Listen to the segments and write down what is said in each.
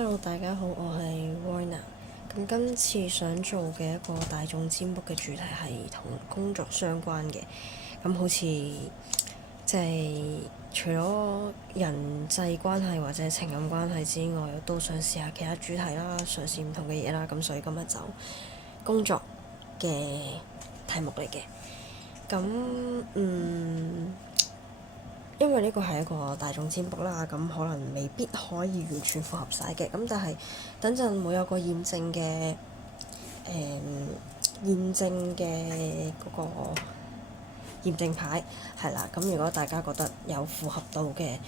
Hello，大家好，我係 Royna。咁今次想做嘅一個大眾占卜嘅主題係同工作相關嘅。咁好似即係除咗人際關係或者情感關係之外，我都想試下其他主題啦，嘗試唔同嘅嘢啦。咁所以今日就工作嘅題目嚟嘅。咁因為呢個係一個大眾占卜啦，咁可能未必可以完全符合晒嘅，咁但係等陣會有個驗證嘅嗰個驗證牌係啦。咁如果大家覺得有符合到嘅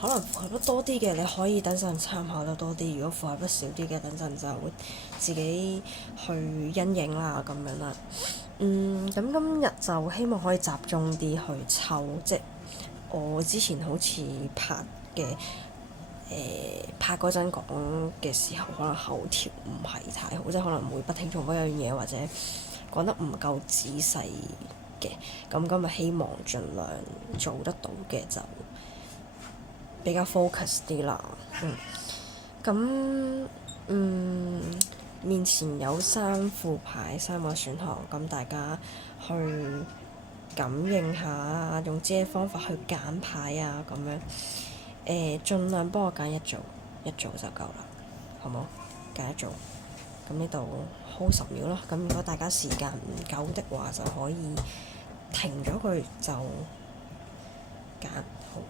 可能符合得多啲嘅，你可以等陣參考得多啲；如果符合得少啲嘅，等陣就會自己去因應啦，咁樣啦。咁今日就希望可以集中啲去抽，即係我之前好似拍嘅拍嗰陣講嘅時候，可能口條唔係太好，即係可能會不停重複一樣嘢，或者講得唔夠仔細嘅。咁今日希望盡量做得到嘅就比較 focus 啲啦。面前有3副牌，3個選項，咁大家去感應下，用自己方法去揀牌啊，咁樣盡量幫我揀一組就夠啦，好冇？揀一組，咁呢度 hold 10秒啦。咁如果大家時間唔夠的話，就可以停咗佢就揀好。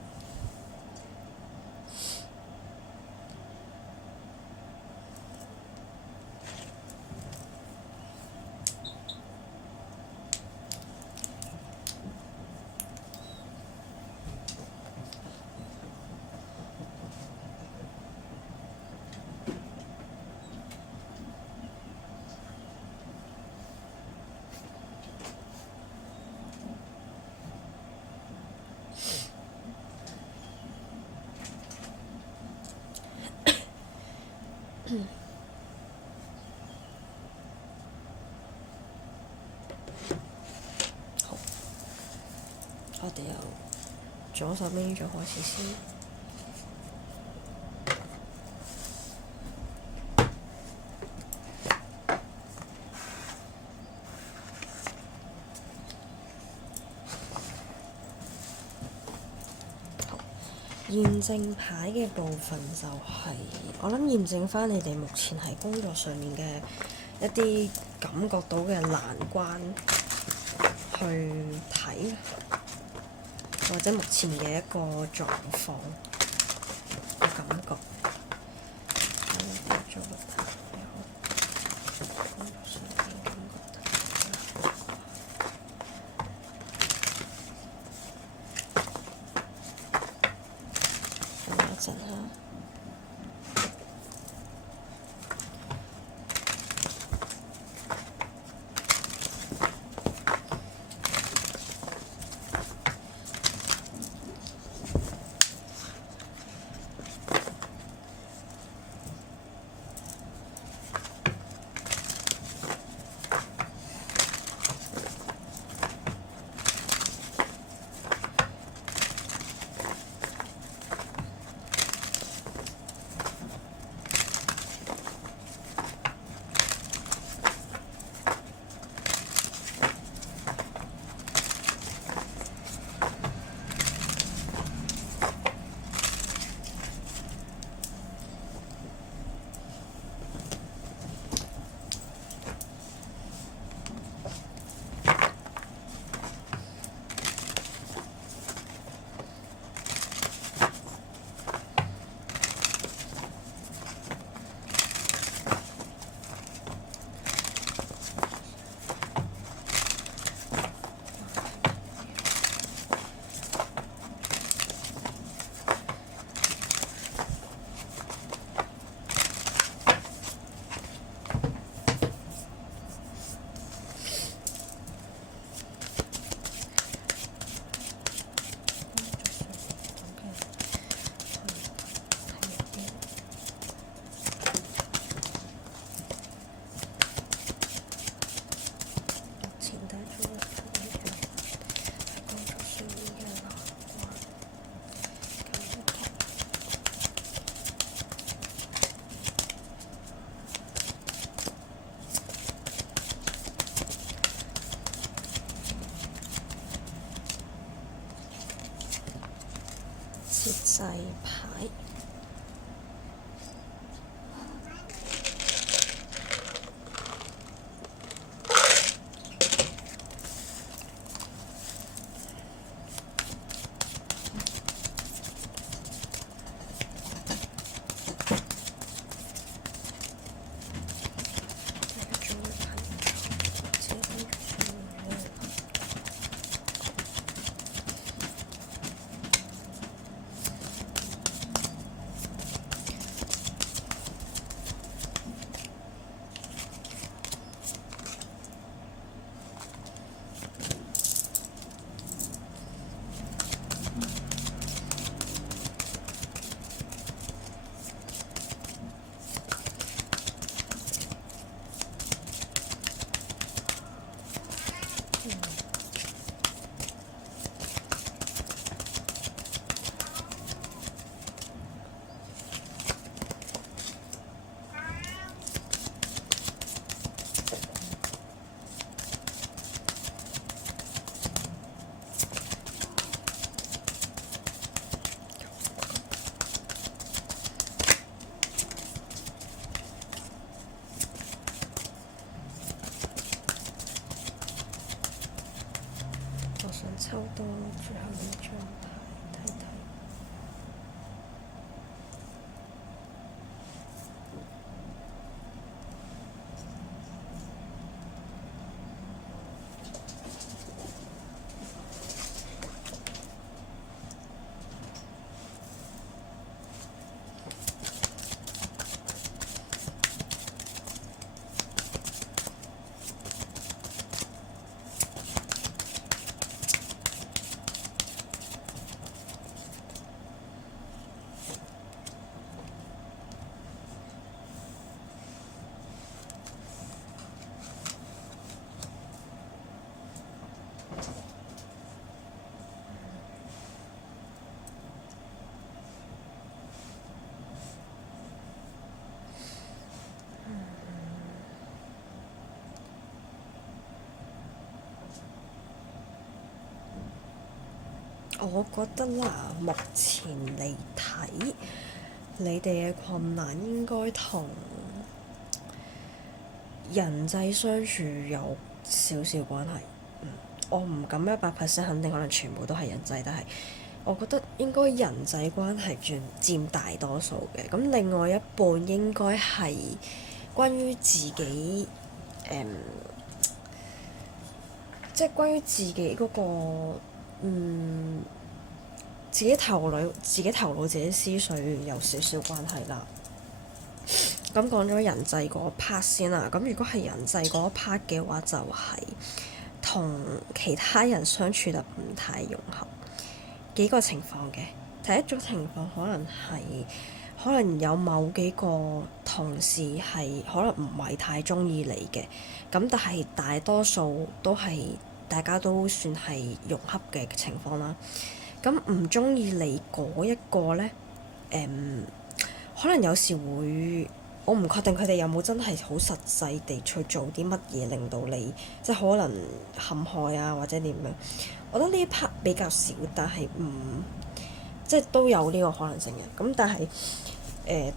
好，我哋由左手邊呢組開始先。驗證牌嘅部分就係、我諗驗證返你哋目前喺工作上面嘅一啲感覺到嘅難關去睇，或者目前嘅一個狀況嘅感覺。等一陣啦。節制牌。我想抽多最後2張牌睇睇。我覺得啦，目前嚟睇，你哋嘅困難應該同人際相處有少少關係。我唔敢100%肯定，可能全部都係人際，但係我覺得應該人際關係佔大多數嘅。咁另外一半應該係關於自己，即係關於自己嗰個。自己頭腦、自己思緒有少少關係啦。咁講咗人際嗰 part 先啦。咁如果係人際嗰 part 嘅話，就係同其他人相處得唔太融合。幾個情況嘅。第一種情況可能有某幾個同事係可能唔係太鍾意你嘅，咁但係大多數都係大家都算係融洽嘅情況啦。咁唔鍾意你嗰一個呢，可能有時會，我唔確定佢哋有冇真係好實際地去做啲乜嘢令到你，即係可能陷害啊或者點樣。我覺得呢一 part 比較少，但係即係都有呢個可能性嘅。咁但係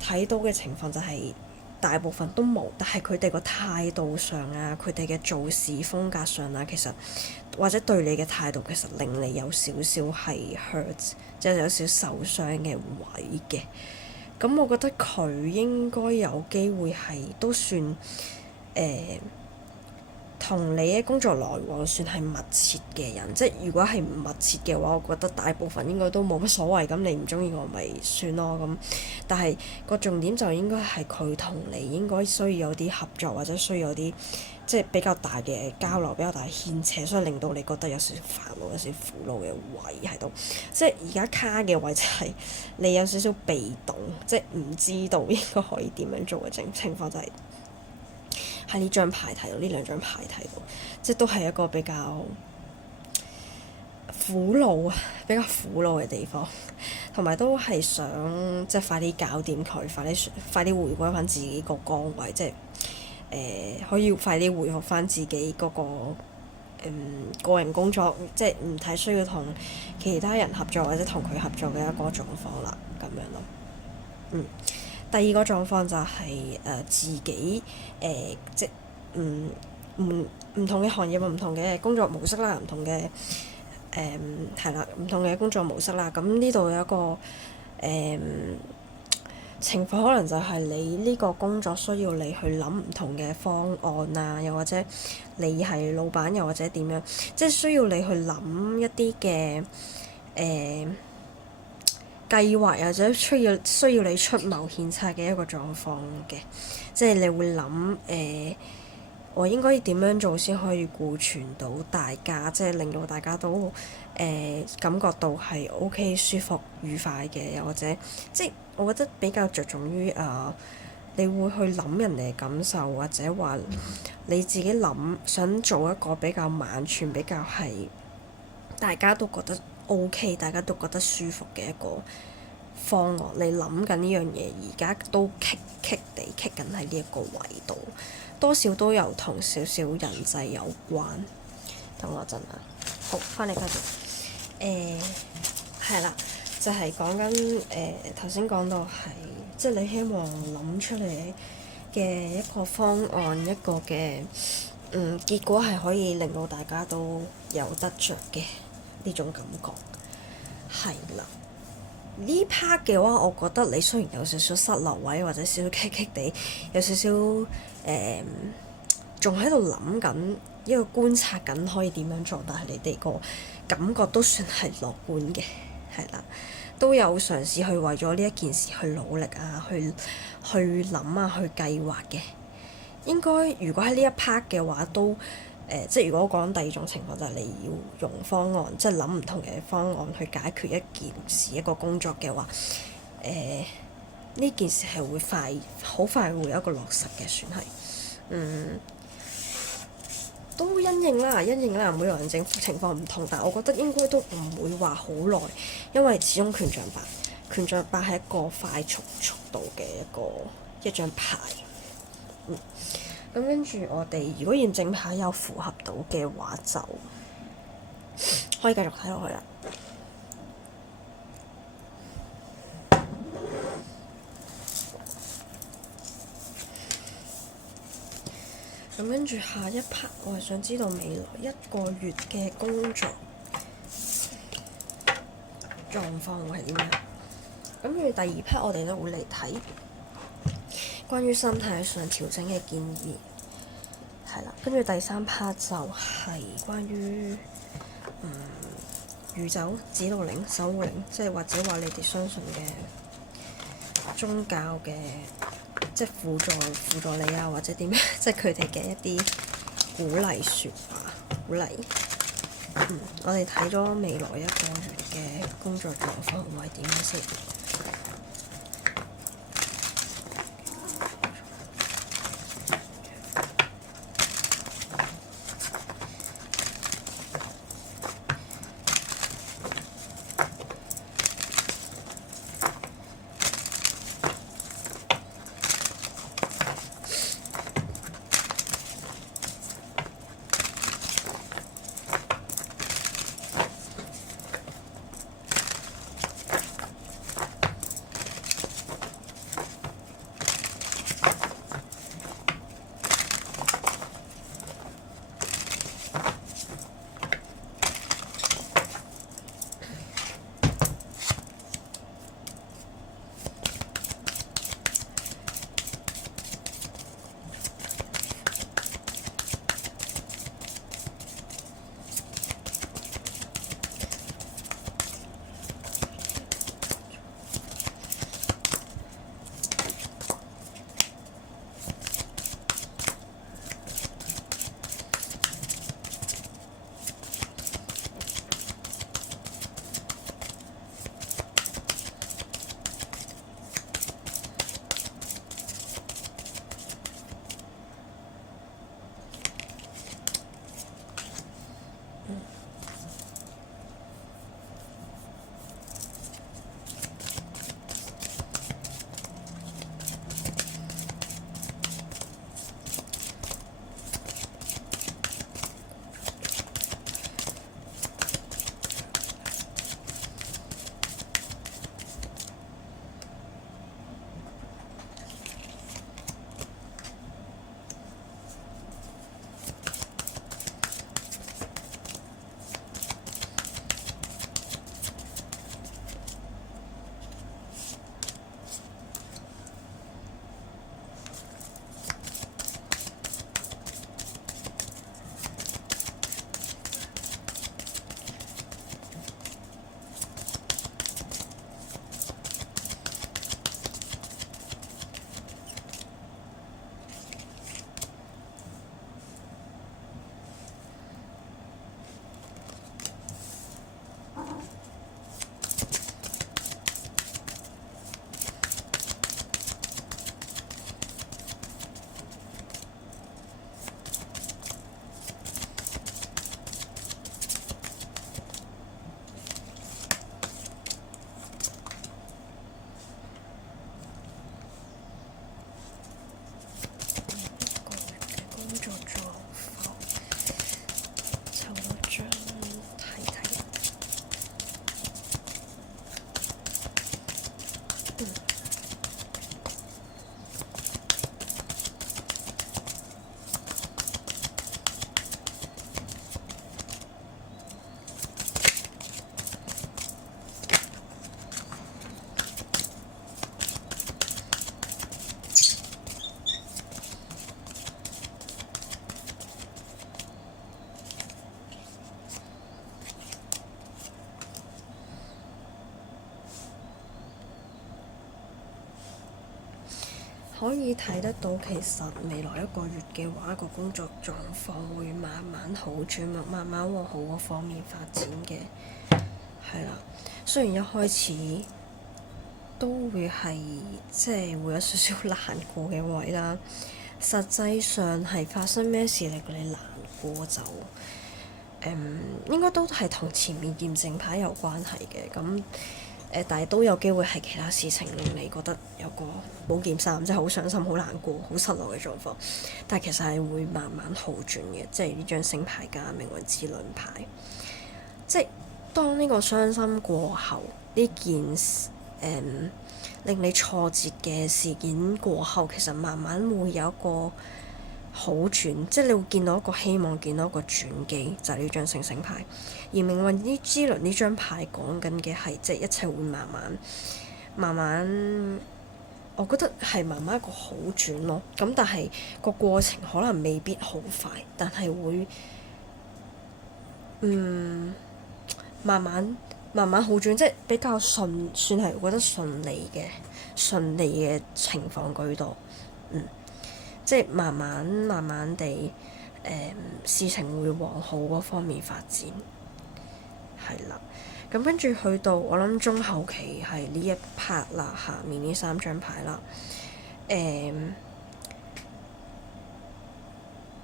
睇到嘅情況就係大部分都冇，但係佢哋個態度上啊，佢哋嘅做事風格上啊，其實或者對你嘅態度其實令你有少少係 hurt， 即係有少少受傷嘅位嘅。咁我覺得佢應該有機會係都算同你嘅工作來往算係密切嘅人，即係如果係唔密切嘅話，我覺得大部分應該都冇乜所謂。咁你唔鍾意我咪算咯。咁但係個重點就應該係佢同你應該需要有啲合作，或者需要有啲即係比較大嘅交流，比較大嘅牽扯，所以令到你覺得有少少煩惱、有少少苦惱嘅位喺度。即係而家卡嘅位就係你有少少被動，即係唔知道應該可以點樣做嘅情況就係。喺呢張牌睇到，呢兩張牌睇到，即係都係一個比較苦惱嘅地方，同埋都係想即係快啲搞掂佢，快啲回歸翻自己個崗位，即係可以快啲回復翻自己嗰個個人工作，即係唔太需要同其他人合作或者同佢合作嘅一個狀況啦，咁樣咯。第二個狀況就係自己即唔同嘅行業唔同嘅工作模式啦，唔同嘅係啦，唔同嘅工作模式啦。咁呢度有一個情況，可能就係你呢個工作需要你去諗唔同嘅方案啊，又或者你係老闆，又或者點樣，即係需要你去諗一啲嘅計劃，或者需要你出謀獻策嘅一個狀況嘅，即係你會諗我應該點樣做先可以顧全到大家，即係令到大家都感覺到係 OK 舒服愉快嘅，又或者即係我覺得比較着重於你會去諗人哋嘅感受，或者話你自己想做一個比較萬全、比較係大家都覺得 OK、大家都覺得舒服嘅一個方案。你諗緊呢樣嘢，而家都棘緊喺呢一個位度，多少都有同少少人際有關。等我一陣啊，好，翻嚟繼續。係啦，就係講緊頭先講到係，即係你希望諗出嚟嘅一個方案，一個嘅結果係可以令到大家都有得着嘅呢種感覺。係啦，呢 part 嘅話，我覺得你雖然有少少失落位，或者少少棘棘地，有少少仲喺度諗緊，一個觀察緊可以點樣做，但係你哋個感覺都算係樂觀嘅，係啦，都有嘗試去為咗呢一件事去努力啊，去諗啊，去計劃嘅。應該如果喺呢一 part 嘅話，都即係如果我講第二種情況，就係你要用方案，即係諗唔同嘅方案去解決一件事、一個工作嘅話，呢件事係會好快會有一個落實嘅，算係都因應啦，每個人情況唔同，但係我覺得應該都唔會話好耐，因為始終權杖八係一個快速度嘅一張牌。咁跟住我哋如果驗證牌有符合到嘅話，就可以繼續睇落去啦。咁跟住下一 part，我係想知道未來一個月嘅工作狀況會係點樣。咁跟住第二 part，我哋都會嚟睇關於心態上調整嘅建議，係啦。跟住第三 part 就係關於宇宙指導靈、守護靈，即係或者話你哋相信嘅宗教嘅，即係輔助你啊，或者點樣，即係佢哋嘅一啲鼓勵説話，鼓勵。我哋睇咗未來一個月嘅工作狀況會係點樣先？可以睇得到，其實未來一個月嘅話，個工作狀況會慢慢好轉，慢慢往好嗰方面發展嘅。係啦，雖然一開始都會係即係會有少少難過嘅位啦，實際上係發生咩事令你難過就應該都係同前面驗證牌有關係嘅。咁但係都有機會係其他事情令你覺得有個寶劍三，即係好傷心、好難過、好失落嘅狀況。但係其實係會慢慢好轉嘅，即係呢張星牌加命運之輪牌。即係當呢個傷心過後，呢件令你挫折嘅事件過後，其實慢慢會有一個好轉，即係你會見到一個希望，見到一個轉機，就係呢張星牌。而命運之輪呢張牌講緊嘅係，即係一切會慢慢，我覺得係慢慢一個好轉咯。咁但係個過程可能未必好快，但係會慢慢好轉，即係比較算係我覺得順利嘅情況居多。即係慢慢地事情會往好嗰方面發展。係啦，咁跟住去到我諗中後期係呢一 part 啦，下面呢3張牌啦，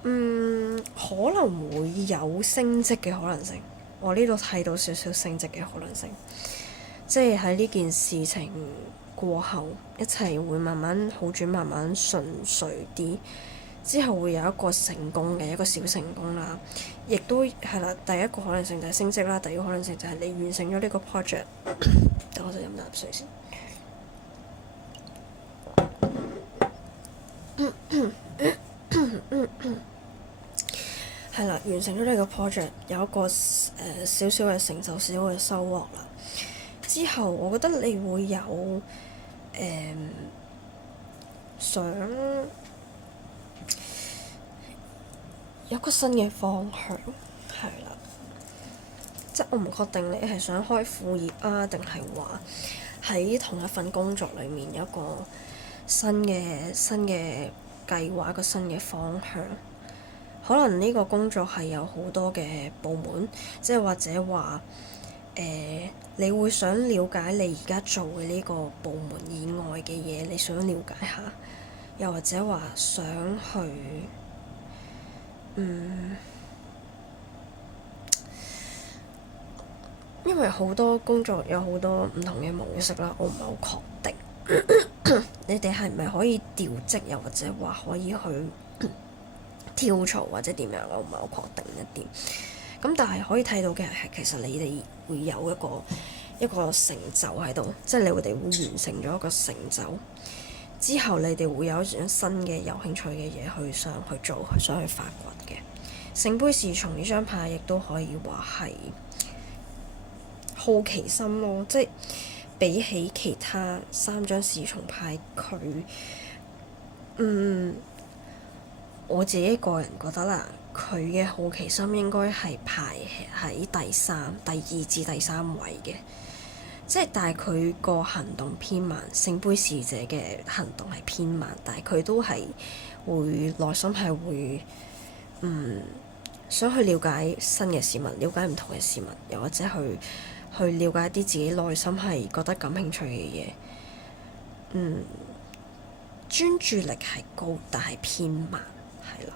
可能會有升職嘅可能性。我呢度睇到少少升職嘅可能性，即係喺呢件事情過後，一切會慢慢好轉，慢慢順遂啲。之後會有一個成功嘅一個小成功啦，亦都係啦。第一個可能性就係升職啦，第二個可能性就係你完成咗呢個 project。等我就飲啖水先。係啦，完成咗呢個 project，有一個少少嘅成就，少少嘅收穫啦。之後我覺得你會有想有個新嘅方向，係啦，即係我唔確定你係想開副業啊，定係話喺同一份工作裡面有一個新嘅計劃，一個新嘅方向。可能呢個工作係有好多嘅部門，即係或者話你會想了解你而家做嘅呢個部門以外嘅嘢，你想了解下，又或者話想去因為好多工作有好多唔同嘅模式啦，我唔係好確定你哋係咪可以調職，又或者話可以去跳槽或者點樣，我唔係好確定一啲。咁但係可以睇到嘅係，其實你哋會有一個成就喺度，即係你哋會完成咗一個成就之後，你哋會有一種新嘅有興趣嘅嘢去想去做，想去發掘嘅。聖杯侍從呢張牌亦都可以話係好奇心咯，即係比起其他3張侍從牌，佢我自己個人覺得啦，佢嘅好奇心應該係排喺第二至第3位嘅，即係但係佢個行動偏慢。聖杯侍者嘅行動係偏慢，但係佢都係會內心係會想去了解新嘅事物，了解唔同嘅事物，又或者去了解一啲自己內心係覺得感興趣嘅嘢。專注力係高，但係偏慢，係啦。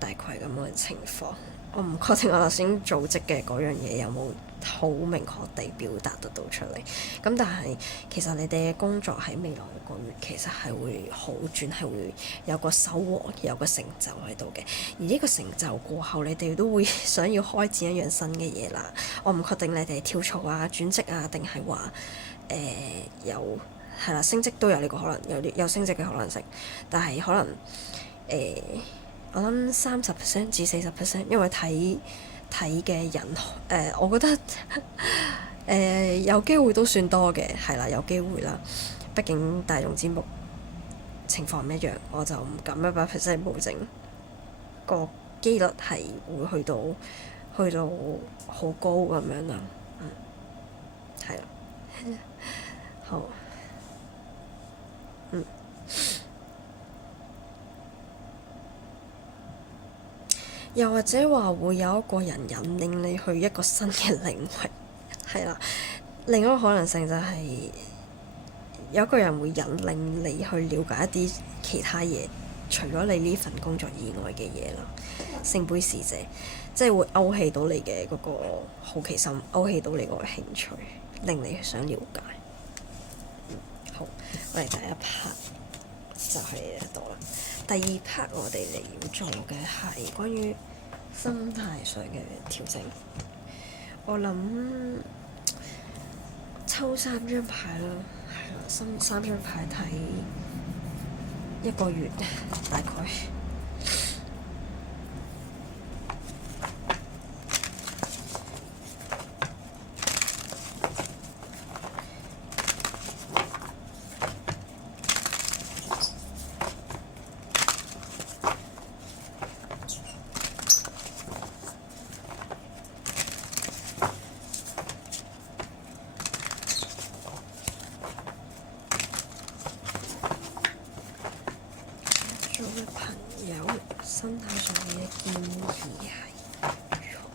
大概係咁樣嘅情況。我唔確定我頭先組織嘅嗰樣嘢有冇好明確地表達得到出嚟。咁但係其實你哋嘅工作喺未來一個月其實係會好轉，係會有個收穫，有個成就喺度嘅。而呢個成就過後，你哋都會想要開展一樣新嘅嘢啦。我唔確定你哋跳槽啊、轉職啊，定係話係啦，升職都有呢個可能，有升職嘅可能性。但係可能我諗30%至40%，因為睇嘅人我覺得有機會都算多嘅，係啦，有機會啦。畢竟大眾占卜情況唔一樣，我就唔敢100%保證個機率係會去到好高咁樣啦。係啦，好。又或者話會有一個人引領你去一個新嘅領域，係啦。另一個可能性就係有一個人會引領你去了解一啲其他嘢，除咗你呢份工作以外嘅嘢啦。聖杯使者即係會勾起到你嘅嗰個好奇心，勾起到你嗰個興趣，令你想了解。好，我哋第一 part 就係呢度啦。第二 part 我哋嚟要做嘅係關於心態上嘅調整。我諗抽3張牌啦，係啦，3張牌睇1個月大概。朋友心態上面嘅建議係如何？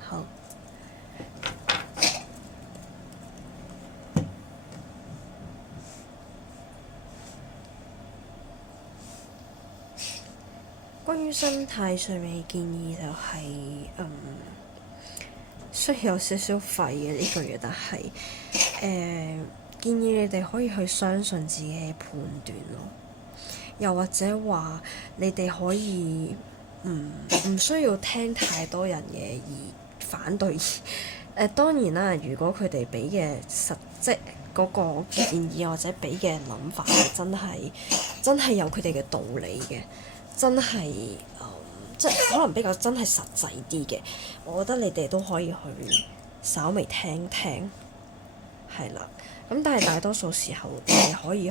好。關於心態上面嘅建議就係、雖然有少少廢嘅呢句嘢，但係建議你哋可以去相信自己嘅判斷咯，又或者話你哋可以唔需要聽太多人嘅而反對當然啦，如果佢哋俾嘅即嗰個建議或者俾嘅諗法係真係有佢哋嘅道理嘅，真係即可能比較真係實際啲嘅，我覺得你哋都可以去稍微聽聽，係啦。咁但係大多數時候你哋可以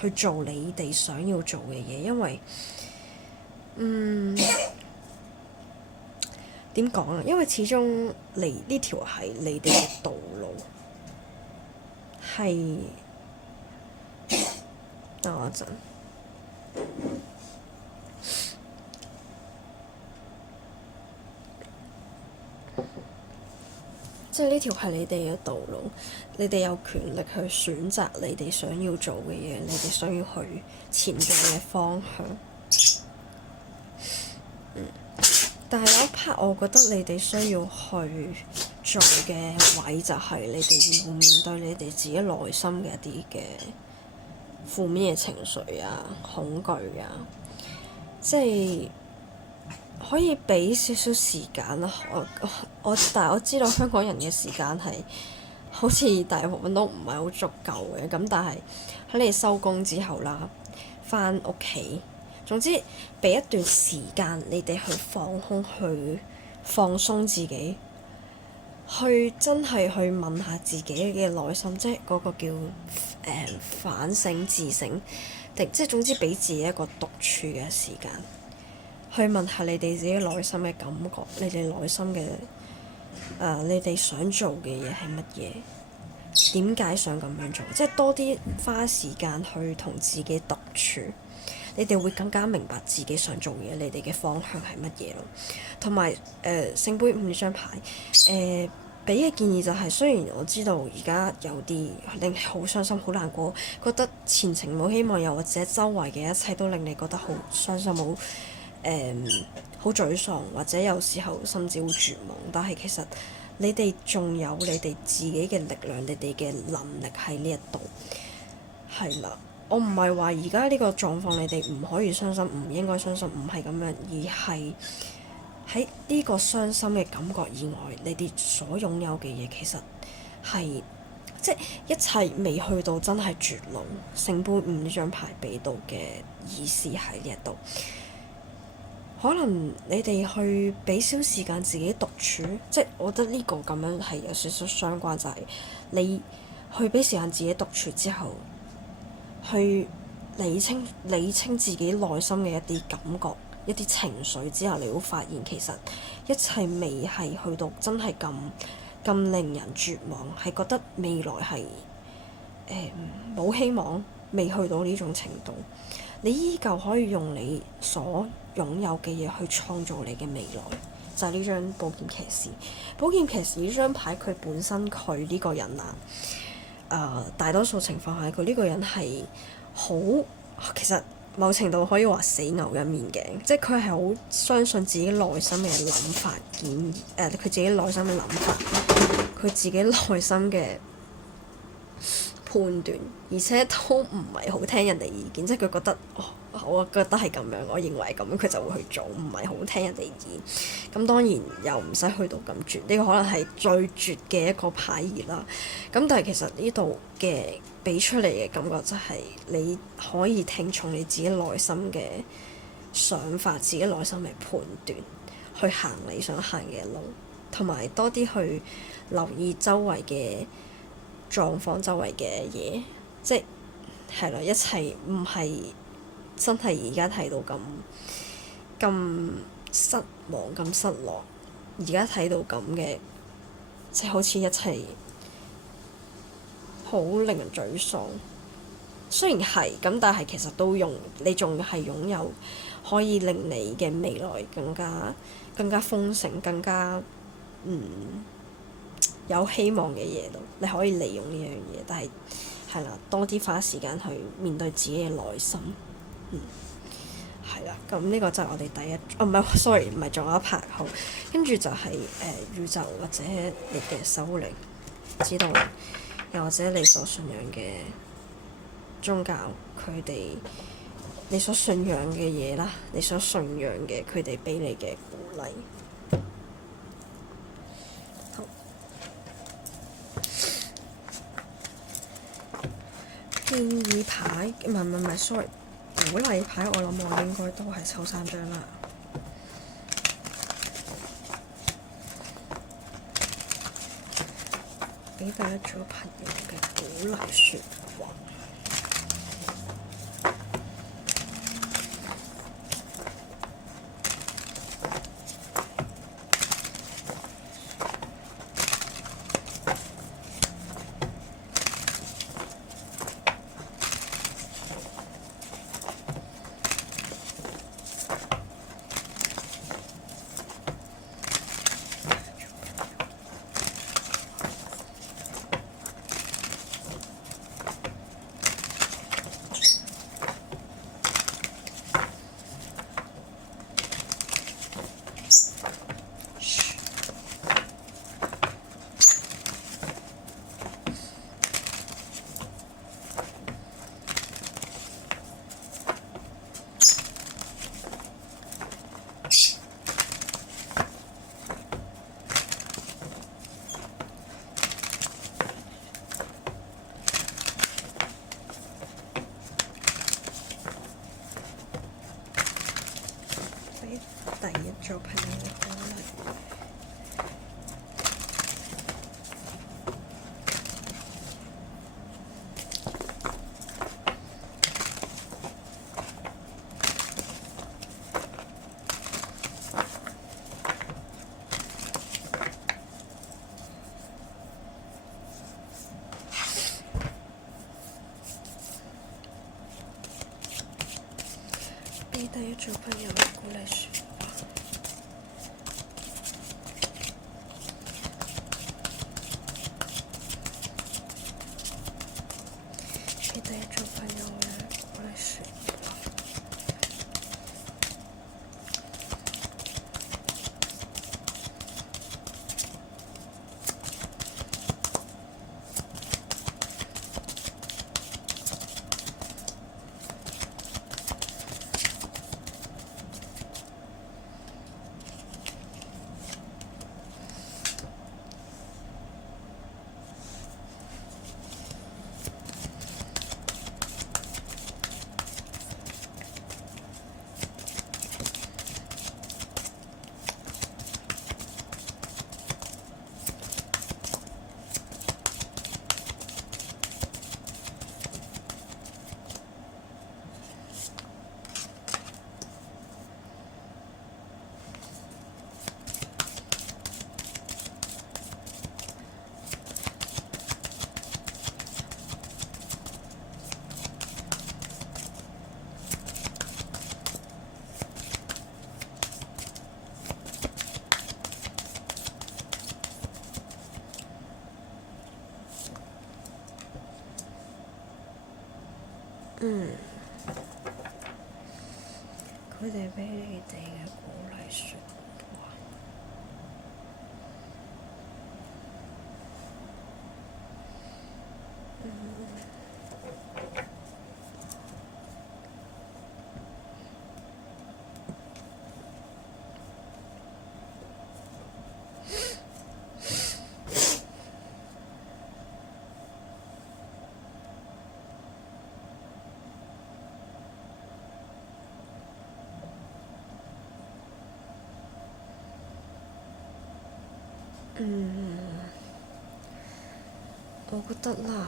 去做你哋想要做嘅嘢，因為點講啊？因為始終呢條係你哋嘅道路，係等我一陣。即係呢條係你哋嘅道路，你哋有權力去選擇你哋想要做嘅嘢，你哋想要去前進嘅方向。但係有一 part，我覺得你哋需要去做嘅位就係你哋要面對你哋自己內心嘅一啲嘅負面嘅情緒啊、恐懼啊，即係可以俾少少時間啦。但係我知道香港人嘅時間係好似大部分都唔係好足夠嘅，咁但係喺你收工之後啦，返屋企。總之，俾一段時間你哋去放空，去放鬆自己，去真係去問下自己嘅內心，即係嗰個叫反省自省，即係總之俾自己一個獨處嘅時間，去問下你哋自己內心嘅感覺，你哋內心嘅你哋想做嘅嘢係乜嘢？點解想咁樣做？即係多啲花時間去同自己獨處。你哋會更加明白自己想做嘢，你哋嘅方向係乜嘢咯。同埋聖杯5呢張牌，俾嘅建議就係，雖然我知道而家有啲令你好傷心、好難過，覺得前程冇希望，又或者周圍嘅一切都令你覺得好傷心、好沮喪，或者有時候甚至會絕望。但係其實你哋仲有你哋自己嘅力量，你哋嘅能力喺呢一度，係啦。我唔係話而家呢個狀況你哋唔可以傷心，唔應該傷心，唔係咁樣，而係喺呢個傷心嘅感覺以外，你哋所擁有嘅嘢其實係即係一切未去到真係絕路。聖杯5呢張牌俾到嘅意思喺呢一度，可能你哋去俾少時間自己獨處，即係我覺得呢個咁樣係有少少相關，就係你去俾時間自己獨處之後，去理清自己內心嘅一啲感覺、一啲情緒之後，你會發現其實一切未係去到真係咁令人絕望，係覺得未來係冇希望，未去到呢種程度。你依舊可以用你所擁有嘅嘢去創造你嘅未來，就係呢張寶劍騎士。寶劍騎士呢張牌，佢本身佢呢個人啊，大多數情況下佢呢個人係好，其實某程度可以話死牛一面嘅，即係佢係好相信自己內心嘅諗法，佢自己內心嘅諗法，佢自己內心嘅判斷，而且都唔係好聽人哋意見，即係佢覺得我覺得係咁樣，我認為咁樣，佢就會去做，唔係好聽人哋意見。咁當然又唔使去到咁絕，呢個可能係最絕嘅一個牌意啦。咁但係其實呢度嘅俾出嚟嘅感覺就係你可以聽從你自己內心嘅想法，自己內心嘅判斷，去行你想行嘅路，同埋多啲去留意周圍嘅狀況，周圍嘅嘢，即係啦，一切唔係真係而家睇到咁失望、咁失落。而家睇到咁嘅，即係好似一切好令人沮喪。雖然係咁，但係其實你仲係擁有可以令你嘅未來更加豐盛、更加有希望嘅嘢咯。你可以利用呢樣嘢，但係係啦，多啲花時間去面對自己嘅內心。係啦，咁呢個就係我哋第一，唔係，sorry，唔係，仲有一排好，跟住就係宇宙或者你嘅首領知道，又或者你所信仰嘅宗教，佢哋你所信仰嘅嘢啦，你所信仰嘅佢哋俾你嘅鼓勵。好，建議牌唔係，sorry。鼓勵牌，我諗我應該都係抽3張啦。俾第一組朋友嘅鼓勵説話。做朋友嘅鼓勵。俾大家做朋友嘅鼓勵説話。俾大家做朋友嘅鼓勵説話。佢哋俾你哋嘅鼓勵説話。我覺得啦，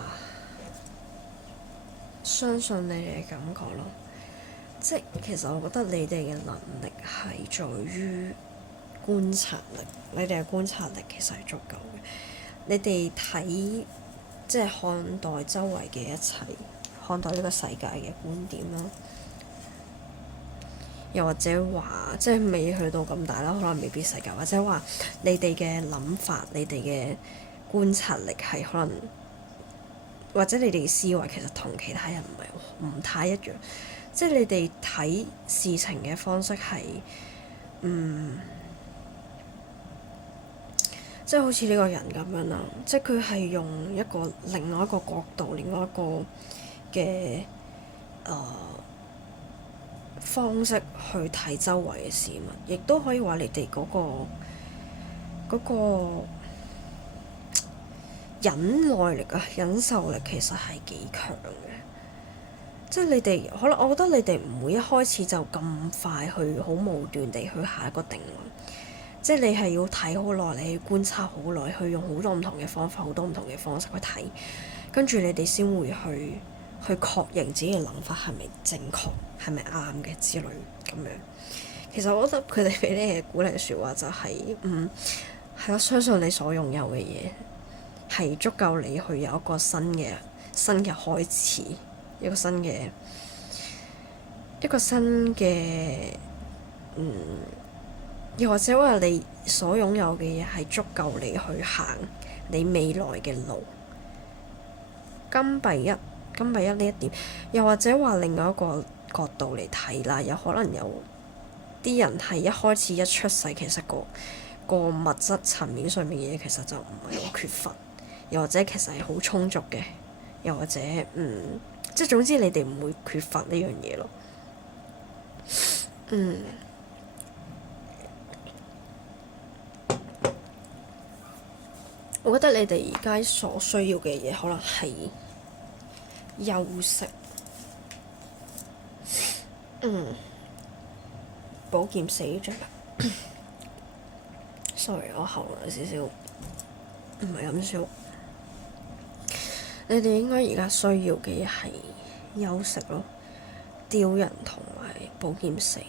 相信你哋嘅感覺咯。即其實我覺得你哋嘅能力係在於觀察力，你哋嘅觀察力其實係足夠嘅。你哋睇即係看待周圍嘅一切，看待呢個世界嘅觀點啦。又或者話，即係未去到咁大啦，可能未必世界，或者話你哋嘅諗法，你哋嘅觀察力係可能，或者你哋嘅思維其實同其他人唔太一樣，即係你哋睇事情嘅方式係，即係好似呢個人咁樣啦，即係佢係用另外一個角度，另外一個嘅方式去睇周圍嘅事物，亦都可以話你哋嗰個忍耐力啊、忍受力其實係幾強嘅。即係你哋可能，我覺得你哋唔會一開始就咁快去好武斷地去下一個定論。即係你係要睇好耐，你要觀察好耐，去用好多唔同嘅方法、好多唔同嘅方式去睇，跟住你哋先會去確認自己嘅諗法係咪正確，係咪啱嘅之類咁樣。其實我覺得佢哋俾你嘅鼓勵説話就係，係我相信你所擁有嘅嘢係足夠你去有一個新嘅開始，一個新嘅又或者話你所擁有嘅嘢係足夠你去行你未來嘅路。金幣一呢一點，又或者話另外一個角度嚟睇啦，有可能有啲人係一開始一出世，其實個物質層面上面嘅嘢其實就唔係好缺乏，又或者其實係好充足嘅，又或者即係總之你哋唔會缺乏呢樣嘢咯。我覺得你哋而家所需要嘅嘢可能係休息。寶劍4張， sorry， 我喉嚨有少少唔係咁舒服。你哋應該而家需要嘅係休息咯，吊人同埋寶劍四。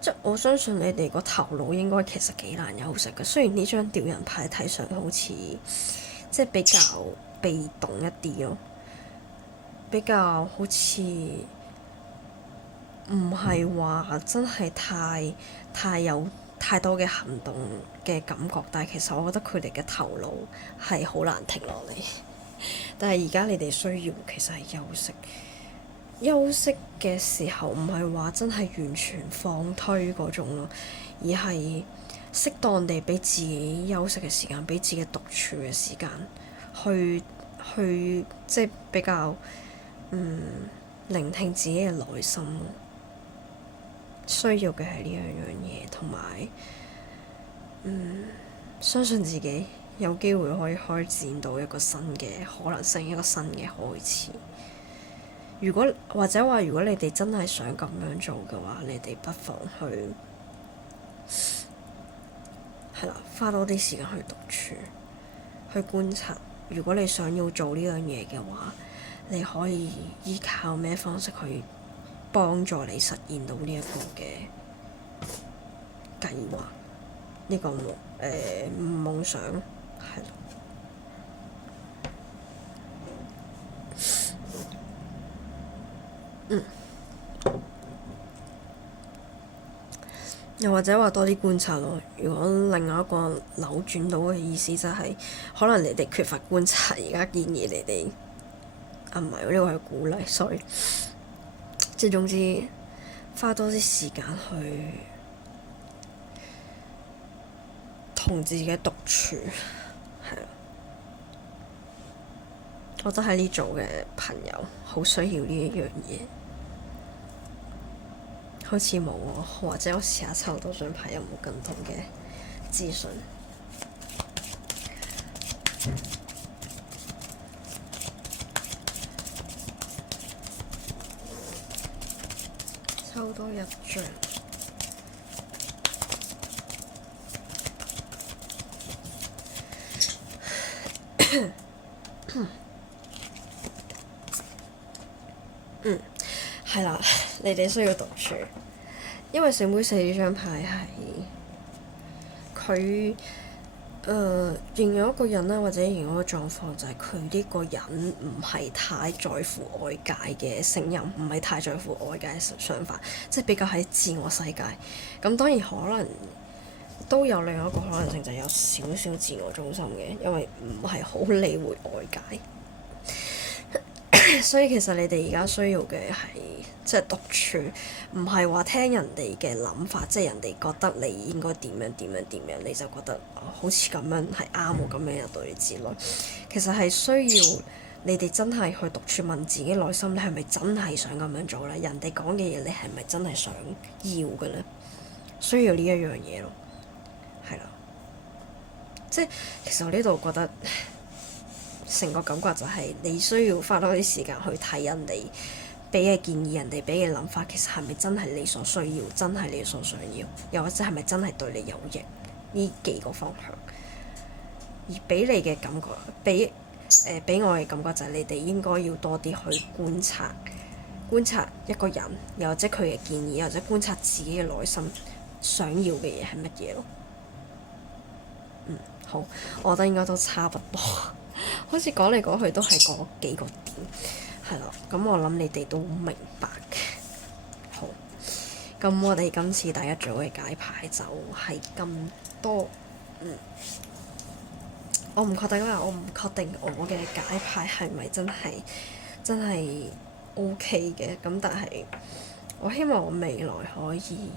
即係我相信你哋個頭腦應該其實幾難休息嘅。雖然呢張吊人牌睇上好似即係比較被動一啲咯，比較好似唔係話真係太有太多嘅行動嘅感覺，但係其實我覺得佢哋嘅頭腦係好難停落嚟。但係而家你哋需要其實係休息。休息嘅時候唔係話真係完全放推嗰種咯，而係適當地俾自己休息嘅時間，俾自己獨處嘅時間，去即係比較聆聽自己嘅內心。需要嘅係呢樣嘢，同埋相信自己有機會可以開展到一個新嘅可能性，一個新嘅開始。如果你哋真係想咁樣做嘅話，你哋不妨花多啲時間去獨處，去觀察。如果你想要做呢樣嘢嘅話，你可以依靠咩方式去幫助你實現到呢一個嘅計劃，呢個夢想係。又或者話多啲觀察咯。如果另外一個扭轉到嘅意思就係，可能你哋缺乏觀察，而家建議你哋唔係，呢個係鼓勵，sorry。即係總之，花多啲時間去同自己獨處，係啊。我覺得喺呢組嘅朋友好需要呢一樣嘢。好似冇喎，或者我試下抽多張牌，有冇更多嘅資訊？抽多一張。係啦，你哋需要獨處，因為聖杯四呢張牌係佢形容一個人啦，或者形容一個狀況，就係佢呢個人唔係太在乎外界嘅聲音，唔係太在乎外界嘅想法，即係比較喺自我世界。咁當然可能都有另外一個可能性，就係有少少自我中心嘅，因為唔係好理會外界。所以其實你哋而家需要嘅係即係獨處，唔係話聽人哋嘅諗法，即係人哋覺得你應該點樣，你就覺得好似咁樣係啱喎，咁樣入到你之內。其實係需要你哋真係去獨處，問自己內心，你係咪真係想咁樣做咧？人哋講嘅嘢，你係咪真係想要嘅咧？需要呢一樣嘢咯，係啦。即係其實我呢度覺得。成個感覺就係你需要花多啲時間去睇人哋俾嘅建議，人哋俾嘅諗法，其實係咪真係你所需要，真係你所想要，又或者係咪真係對你有益？呢幾個方向，而俾你嘅感覺，俾我嘅感覺就係你哋應該要多啲去觀察一個人，又或者佢嘅建議，又或者觀察自己嘅內心想要嘅嘢係乜嘢咯。好，我覺得應該都差不多。好似講嚟講去都係嗰幾個點，係咯。咁我諗你哋都明白嘅。好，咁我哋今次第一組嘅解牌就係咁多。我唔確定啦，我唔確定我嘅解牌係咪真係 OK 嘅。咁但係我希望我未來可以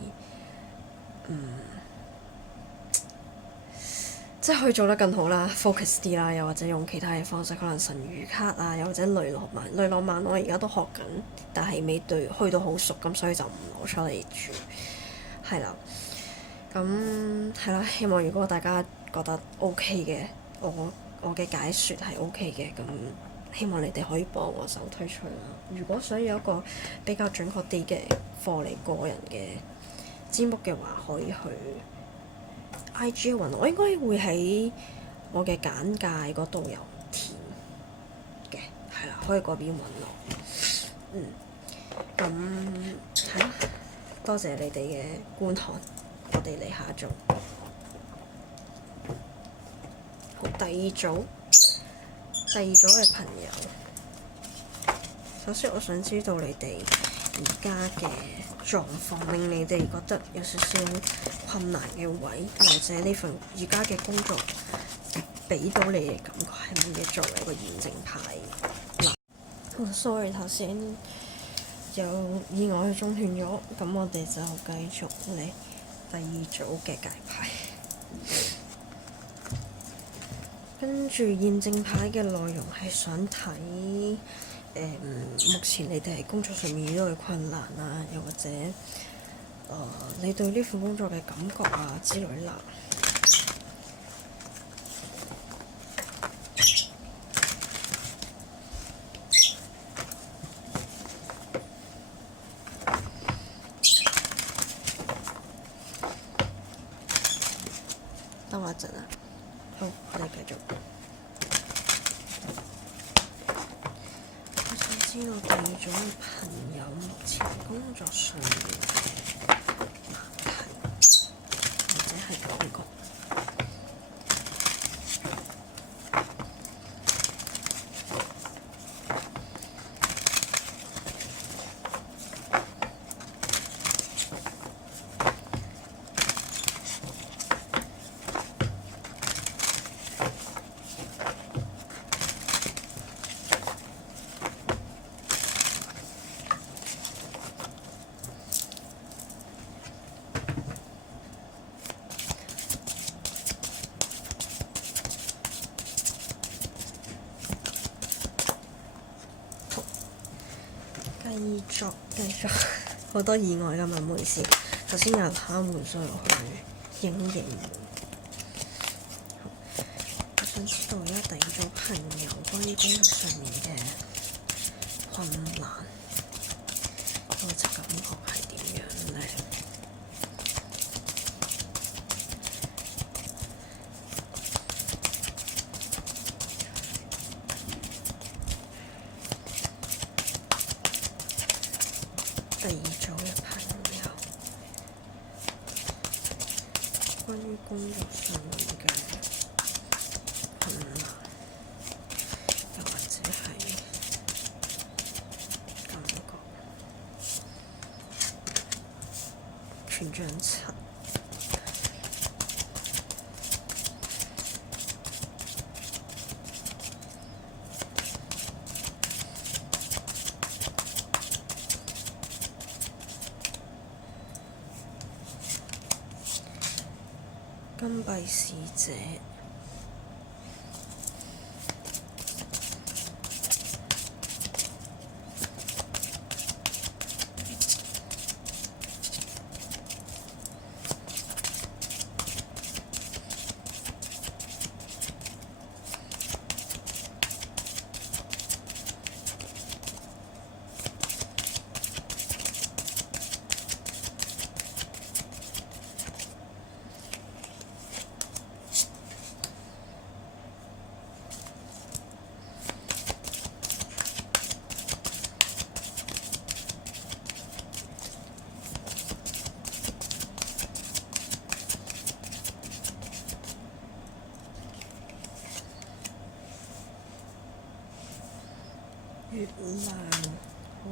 即係可以做得更好啦 ，focus 啲啦，又或者用其他嘅方式，可能神諭卡啊，又或者雷諾曼我而家都學緊，但係未去到好熟，咁所以就唔攞出嚟住，係啦。咁係啦，希望如果大家覺得 OK 嘅，我嘅解說係 OK 嘅，咁希望你哋可以幫我手推出啦。如果想有一個比較準確啲嘅課你個人嘅占卜嘅話，可以去 IG 揾我應該會喺我嘅簡介嗰度有填嘅，係啦，可以嗰邊揾我。咁係啦，多謝你哋嘅觀看，我哋嚟下一組。好，第二組嘅朋友，首先我想知道你哋而家嘅狀況，令你哋覺得有少少困難嘅位，或者呢份而家嘅工作俾到你嘅感覺係乜嘢？作為一個驗證牌嗱，sorry 頭先有意外中斷咗，咁我哋就繼續嚟第二組嘅解牌。跟住驗證牌嘅內容係想睇目前你哋喺工作上面遇到嘅困難啊，又或者你對呢份工作嘅感覺啊之類啦。等我一陣啊。好，我哋繼續。我想知道第二組嘅朋友目前工作上面嘅難題，或者係感覺。繼續，好多意外㗎嘛，唔好意思。頭先有人敲門，所以我去應門。我想知道而家第二組朋友關於工作上面嘅困難，或者感覺係點樣呢？第二組嘅朋友，關於工作上面嘅困難，又或者係感覺，權杖七。金幣使者，月亮，好。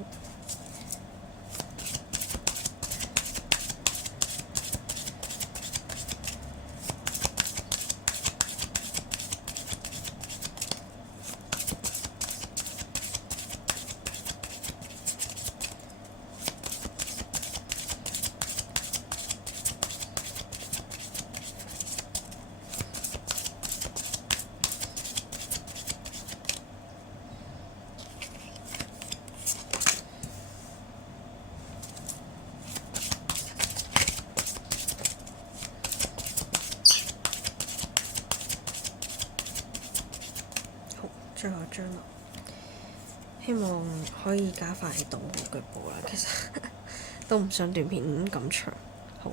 最後一張啦，希望可以加快到我腳步啦。其實都唔想短片咁長。好，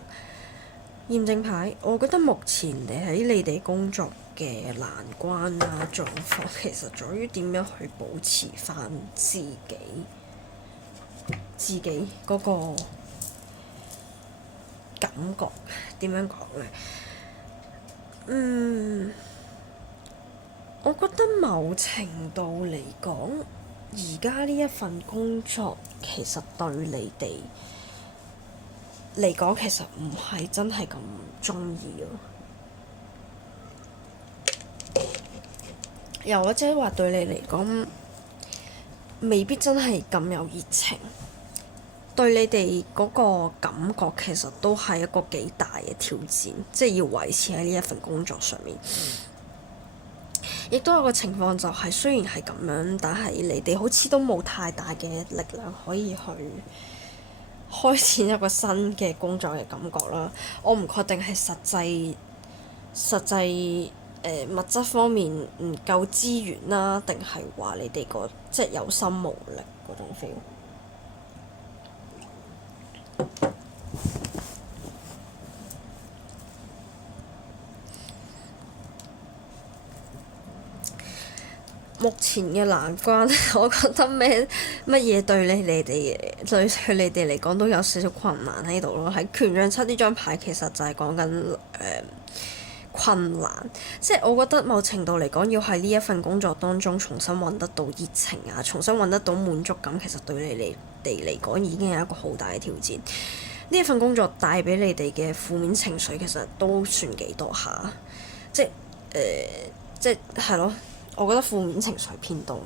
驗證牌，我覺得目前你哋工作嘅難關啊狀況，其實在於點樣去保持翻自己嗰個感覺。點樣講呢？我覺得某程度嚟講，而家呢一份工作其實對你哋嚟講，其實唔係真係咁鍾意咯。又或者話對你嚟講，未必真係咁有熱情。對你哋嗰個感覺其實都係一個幾大嘅挑戰，即係要維持喺呢一份工作上面。亦都有個情況就係，雖然係咁樣，但係你哋好似都冇太大嘅力量可以去開展一個新嘅工作嘅感覺啦。我唔確定係實際物質方面唔夠資源啦，定係話你哋個即係有心無力嗰種 feel。目前嘅難關，我覺得乜嘢對你哋嚟講都有少少困難喺度咯。喺權杖七呢張牌其實就係講緊困難，即係我覺得某程度嚟講，要喺呢一份工作當中重新揾得到熱情啊，重新揾得到滿足感，其實對你哋嚟講已經係一個好大嘅挑戰。呢一份工作帶俾你哋嘅負面情緒其實都算幾多下，即係咯。我覺得負面情緒偏多。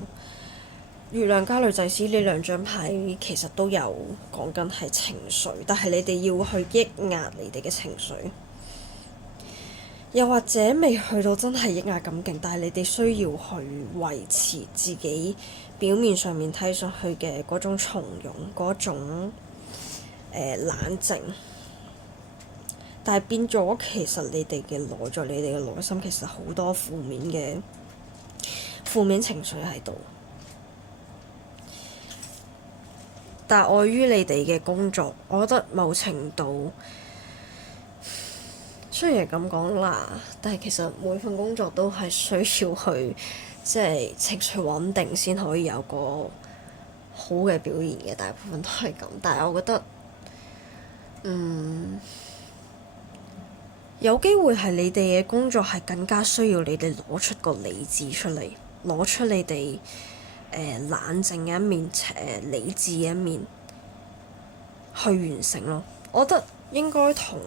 月亮加女祭司呢兩張牌其實都有講緊係情緒，但係你哋要去抑壓你哋嘅情緒，又或者未去到真係抑壓咁勁，但係你哋需要去維持自己表面上面睇上去嘅嗰種從容，嗰種冷靜，但係變咗其實你哋嘅內心其實好多負面情緒喺度，但係礙於你哋嘅工作，我覺得某程度雖然係咁講啦，但係其實每份工作都係需要去即係情緒穩定先可以有個好嘅表現嘅，大部分都係咁。但係我覺得有機會係你哋嘅工作係更加需要你哋攞出個理智出嚟，攞出你哋冷靜嘅一面，理智嘅一面去完成咯。我覺得應該同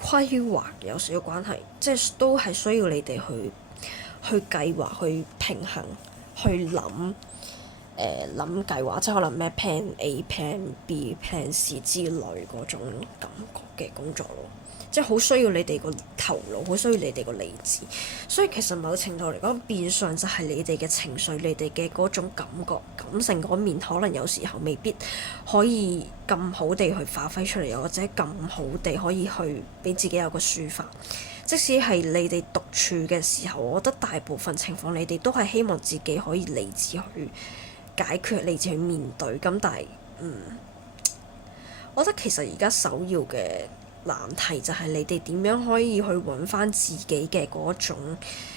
規劃有少少關係，即係都係需要你哋去計劃、去平衡、去諗計劃，即係可能咩 Plan A、Plan B、Plan C 之類嗰種感覺嘅工作咯。即係好需要你哋個頭腦，好需要你哋個理智，所以其實某程度嚟講，變相就係你哋嘅情緒，你哋嘅嗰種感覺、感性嗰面，可能有時候未必可以咁好地去發揮出嚟，又或者咁好地可以去俾自己有個抒發。即使係你哋獨處嘅時候，我覺得大部分情況你哋都係希望自己可以理智去解決、理智去面對。咁但係我覺得其實而家首要嘅難題就係你哋點樣可以去揾翻自己嘅嗰種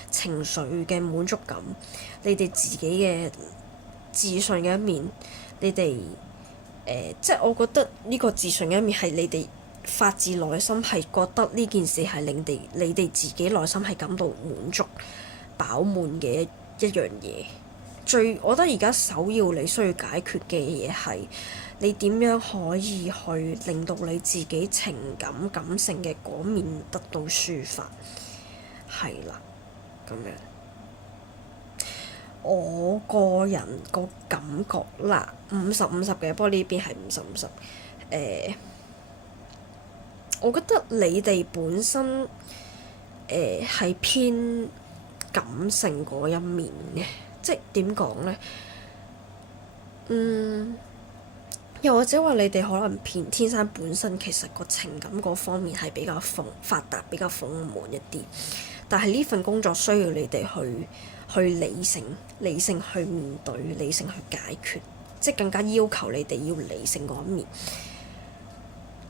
情緒嘅滿足感，你哋自己嘅自信嘅一面，你哋即係我覺得呢個自信嘅一面係你哋發自內心係覺得呢件事係令你哋自己內心係感到滿足飽滿嘅一樣嘢。我覺得而家首要你需要解決嘅嘢係你點樣可以去令到你自己情感感性嘅嗰面得到抒發，係啦，咁樣。我個人個感覺啦，50-50嘅，不過呢邊係50-50。我覺得你哋本身係偏感性嗰一面嘅。即係點講呢？又或者話你哋可能天生本身其實個情感嗰方面係比較發達、比較豐滿一啲，但係呢份工作需要你哋去理性去面對、理性去解決，即係更加要求你哋要理性嗰一面。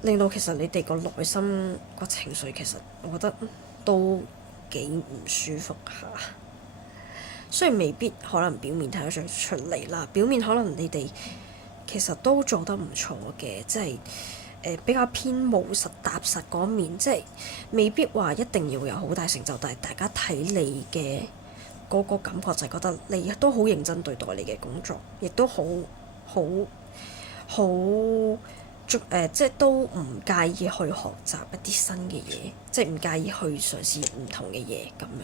令到其實你哋個內心個情緒其實我覺得都幾唔舒服下。雖然未必可能表面睇得出嚟啦，表面可能你哋其實都做得唔錯嘅，即係比較偏務實踏實嗰面，即係未必話一定要有好大成就，但係大家睇你嘅嗰個感覺就係覺得你都好認真對待你嘅工作，亦都好即係都唔介意去學習一啲新嘅嘢，即係唔介意去嘗試唔同嘅嘢咁樣。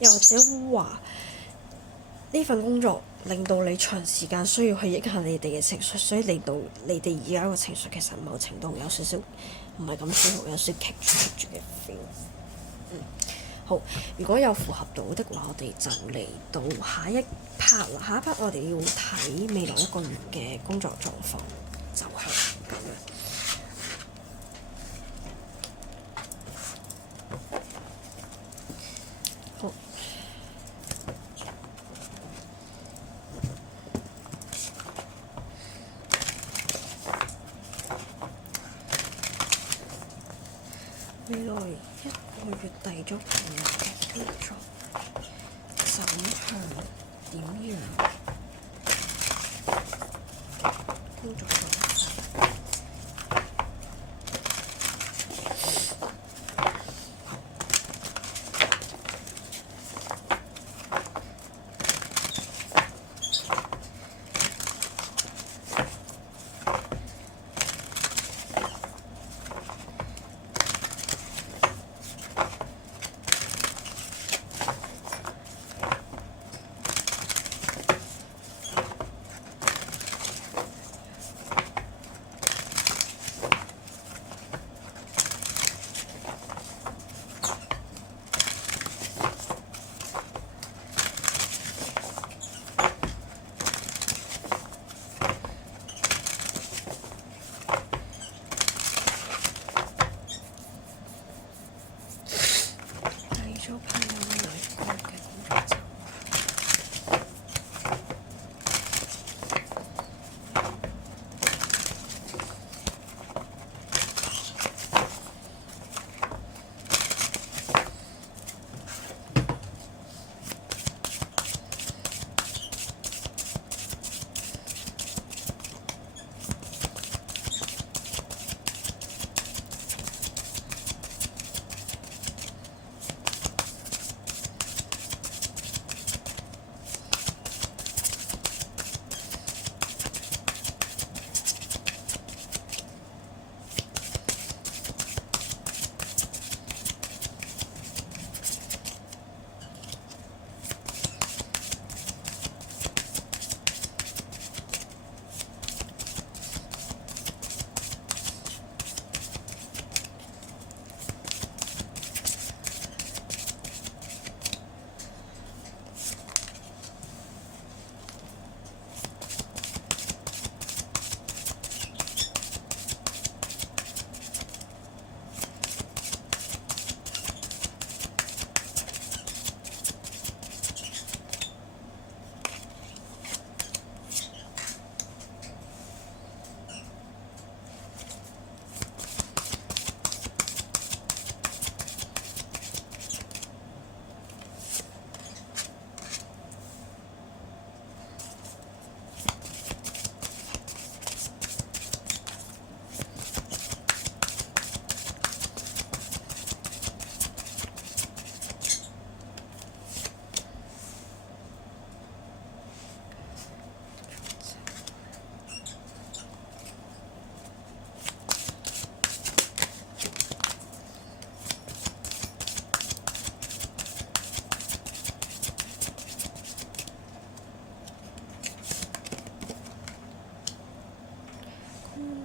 又或者話呢份工作令到你長時間需要去影響你哋嘅情緒，所以令到你哋而家個情緒其實某程度有少少唔係咁舒服，有少少棘住嘅 feel。好，如果有符合到的話，我哋就嚟到下一 part 啦。下一 part 我哋要睇未來1個月嘅工作狀況走向咁樣。好，未來1個月第咗朋友嘅工作走向點樣？工作狀況。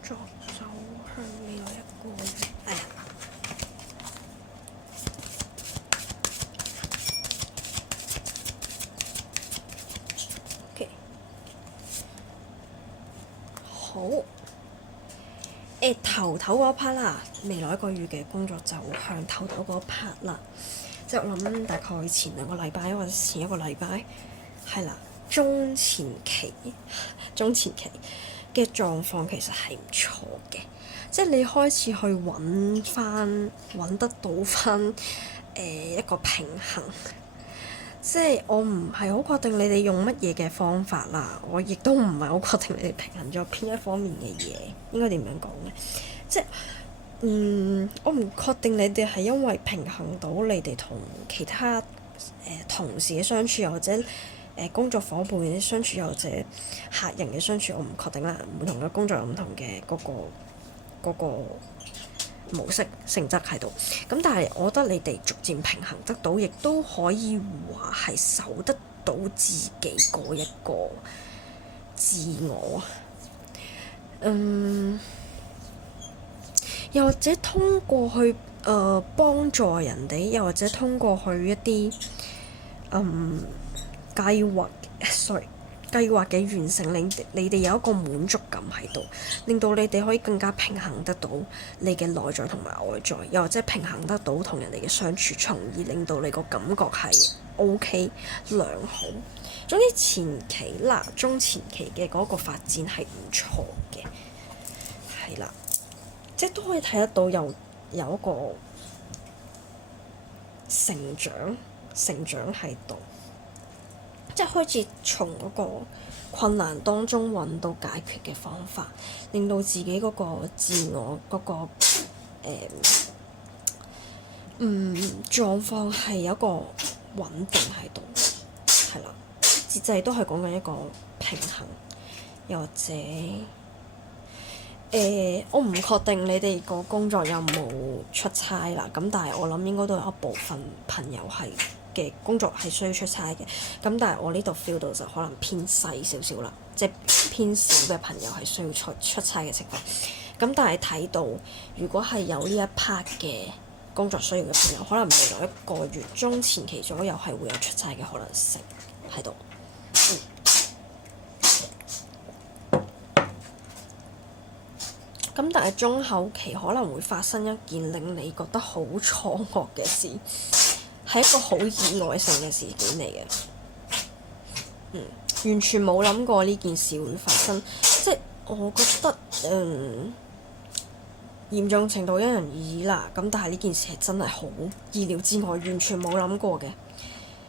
作走向未來1個月。OK， 好。頭嗰 part 啦，未來1個月嘅工作走向頭嗰 part 啦，即係我諗大概前2個禮拜或者前1個禮拜，係啦，中前期。嘅狀況其實係唔錯嘅，即係你開始去揾得到翻一個平衡。即係我唔係好確定你哋用乜嘢嘅方法啦，我亦都唔係好確定你哋平衡咗邊一方面嘅嘢，應該點樣講呢？即係我唔確定你哋係因為平衡到你哋同其他同事嘅相處，又或者工作伙伴嘅相處，又或者客人嘅相處，我唔確定啦。唔同嘅工作有唔同嘅嗰個模式性質喺度。咁但係我覺得你哋逐漸平衡得到，亦都可以話係守得到自己嗰一個自我。又或者通過去幫助人哋，又或者通過去一啲計劃嘅完成，令你哋有一個滿足感喺度，令到你哋可以更加平衡得到你嘅內在同埋外在，又或者平衡得到同人哋嘅相處，從而令到你個感覺係 OK 良好。總之前期啦，中前期嘅嗰個發展係唔錯嘅，係啦。即係都可以睇得到有一個成長喺度，即係開始從嗰個困難當中揾到解決嘅方法，令到自己嗰個自我嗰個狀況係有一個穩定喺度，係啦。節制都係講緊一個平衡，又或者我唔確定你哋個工作有冇出差啦，咁但係我諗應該都有一部分朋友係嘅工作係需要出差嘅，咁但係我呢度 feel 到就可能偏細少少啦，即係偏少嘅朋友係需要出差嘅情況。咁但係睇到如果係有呢一 part 嘅工作需要嘅朋友，可能未來一個月中前期左右係會有出差嘅可能性喺度。咁但係中後期可能會發生一件令你覺得好錯愕嘅事，係一個好意外性嘅事件嚟嘅。完全冇諗過呢件事會發生，即係我覺得嚴重程度因人而異啦。咁但係呢件事係真係好意料之外，完全冇諗過嘅。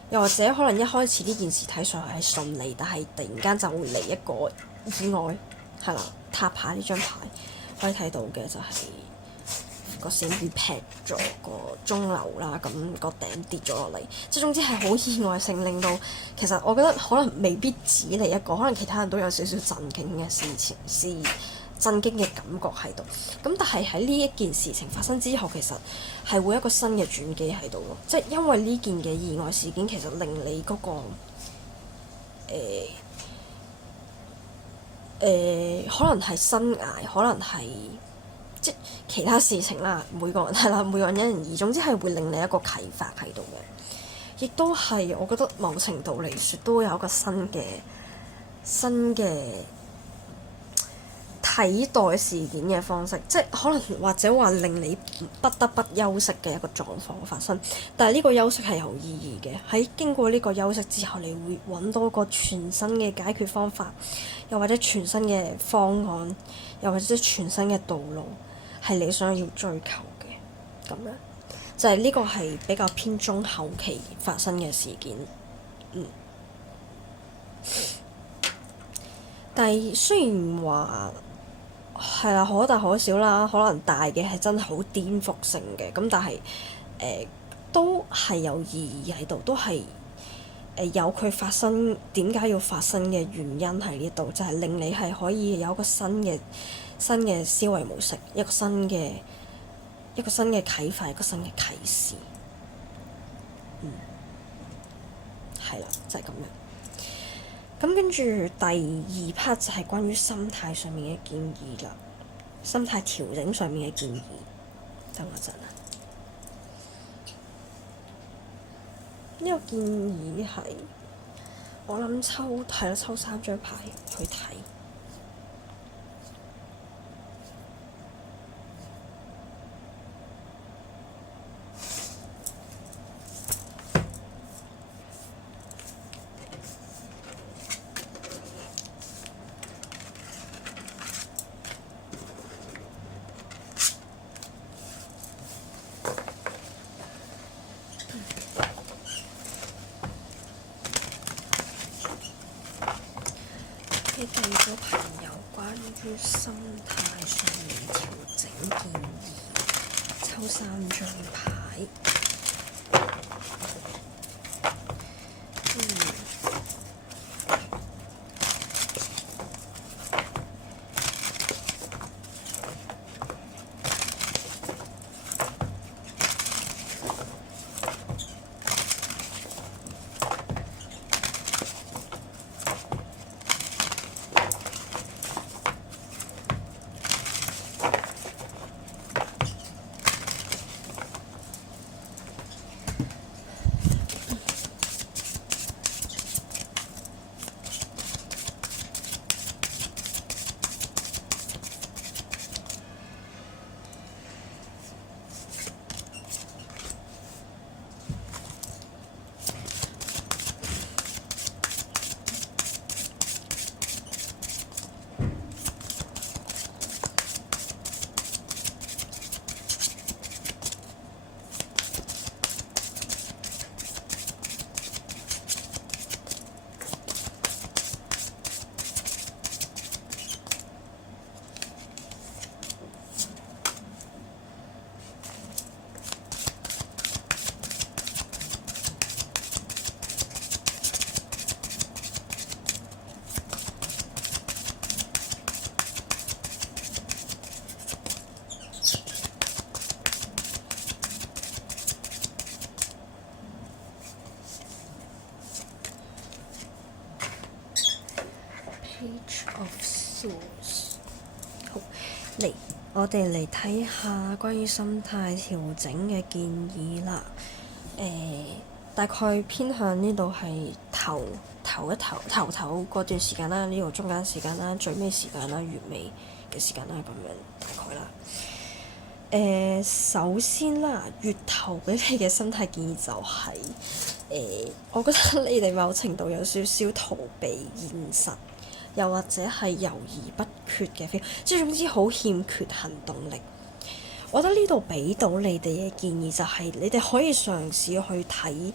又或者可能一開始呢件事睇上去係順利，但係突然間就會嚟一個意外，係啦，塔牌呢張牌。可以睇到嘅就係個閃電劈咗個鐘樓啦，咁個頂跌咗落嚟，即係總之係好意外性，令到其實我覺得可能未必止你一個，可能其他人都有少少震驚嘅震驚嘅感覺喺度。咁但係喺呢一件事情發生之後，其實係會有一個新嘅轉機喺度咯，即係因為呢件嘅意外事件其實令你嗰個可能係生涯，可能係即其他事情啦。每個人因人而異，總之係會令你一個啟發喺度嘅，亦都係我覺得某程度嚟說都有一個新嘅睇待事件嘅方式，即係可能或者話令你不得不休息嘅一個狀況發生。但係呢個休息係有意義嘅，喺經過呢個休息之後，你會揾到個全新嘅解決方法，又或者全新嘅方案，又或者全新嘅道路，係你想要追求嘅。咁樣就係呢個係比較偏中後期發生嘅事件。但係雖然話係啦，可大可小啦，可能大嘅係真係好顛覆性嘅，咁但係都係有意義喺度，都係有佢發生點解要發生嘅原因喺呢度，就係令你係可以有一個新嘅思維模式，一個新嘅啟發，一個新嘅啟示。係啦，就係咁樣。咁跟住第二 part 就係關於心態上面嘅建議啦，心態調整上面嘅建議。等我陣啊，呢個建議係我諗抽3張牌去睇。咗朋友關於心態上面調整建議，抽3張牌。Page of Swords。好，我哋嚟睇下關於心態調整嘅建議啦。大概偏向呢度係頭嗰段時間啦，呢度中間時間啦，最尾時間啦，月尾嘅時間啦，咁樣大概啦。首先啦，月頭俾你嘅心態建議就係、我覺得你哋某程度有少少逃避現實，又或者係猶豫不決嘅 feel，即係總之好欠缺行動力。我覺得呢度俾到你哋嘅建議就係你哋可以嘗試去睇，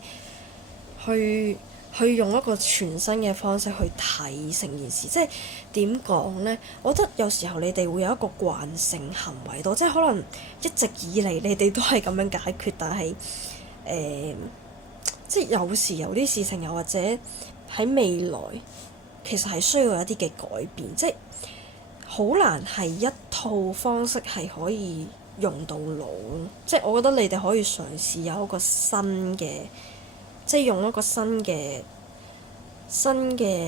去用一個全新嘅方式去睇成件事。即係點講呢？我覺得有時候你哋會有一個慣性行為度，即係可能一直以嚟你哋都係咁樣解決，但係即係有時有啲事情，又或者喺未來其實係需要一啲嘅改變，即係好難係一套方式係可以用到老。即係我覺得你哋可以嘗試有一個新嘅，即係用一個新嘅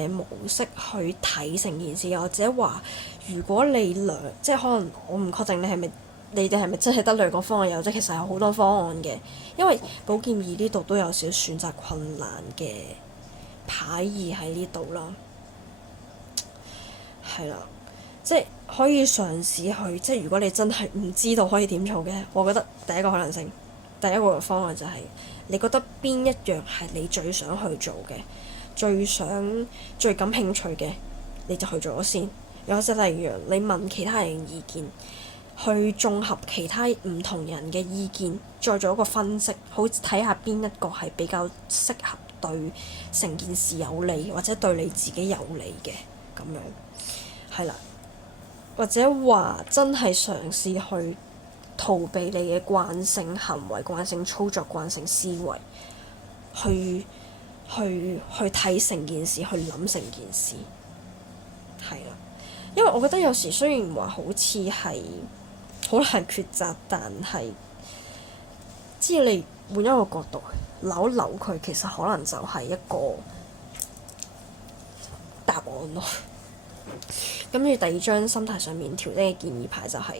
模式去睇成件事，又或者話如果你即係可能我唔確定你哋係咪真係得2個方案有，即其實有好多方案嘅，因為寶劍二呢度都有少少選擇困難嘅牌意喺呢度啦。係啦，即係可以嘗試去，即係如果你真係唔知道可以點做嘅，我覺得第一個可能性，第一個方案就係你覺得邊一樣係你最想去做嘅，最感興趣嘅，你就去做咗先。又或者例如你問其他人意見，去綜合其他唔同人嘅意見，再做一個分析，好睇下邊一個係比較適合對成件事有利，或者對你自己有利嘅咁樣，係啦。或者話真係嘗試去逃避你嘅慣性行為、慣性操作、慣性思維，去睇成件事，去諗成件事，係啦。因為我覺得有時雖然話好似係好難抉擇，但係只要你換一個角度扭一扭佢，其實可能就係一個答案咯。咁住第二張心態上面調整嘅建議牌就係、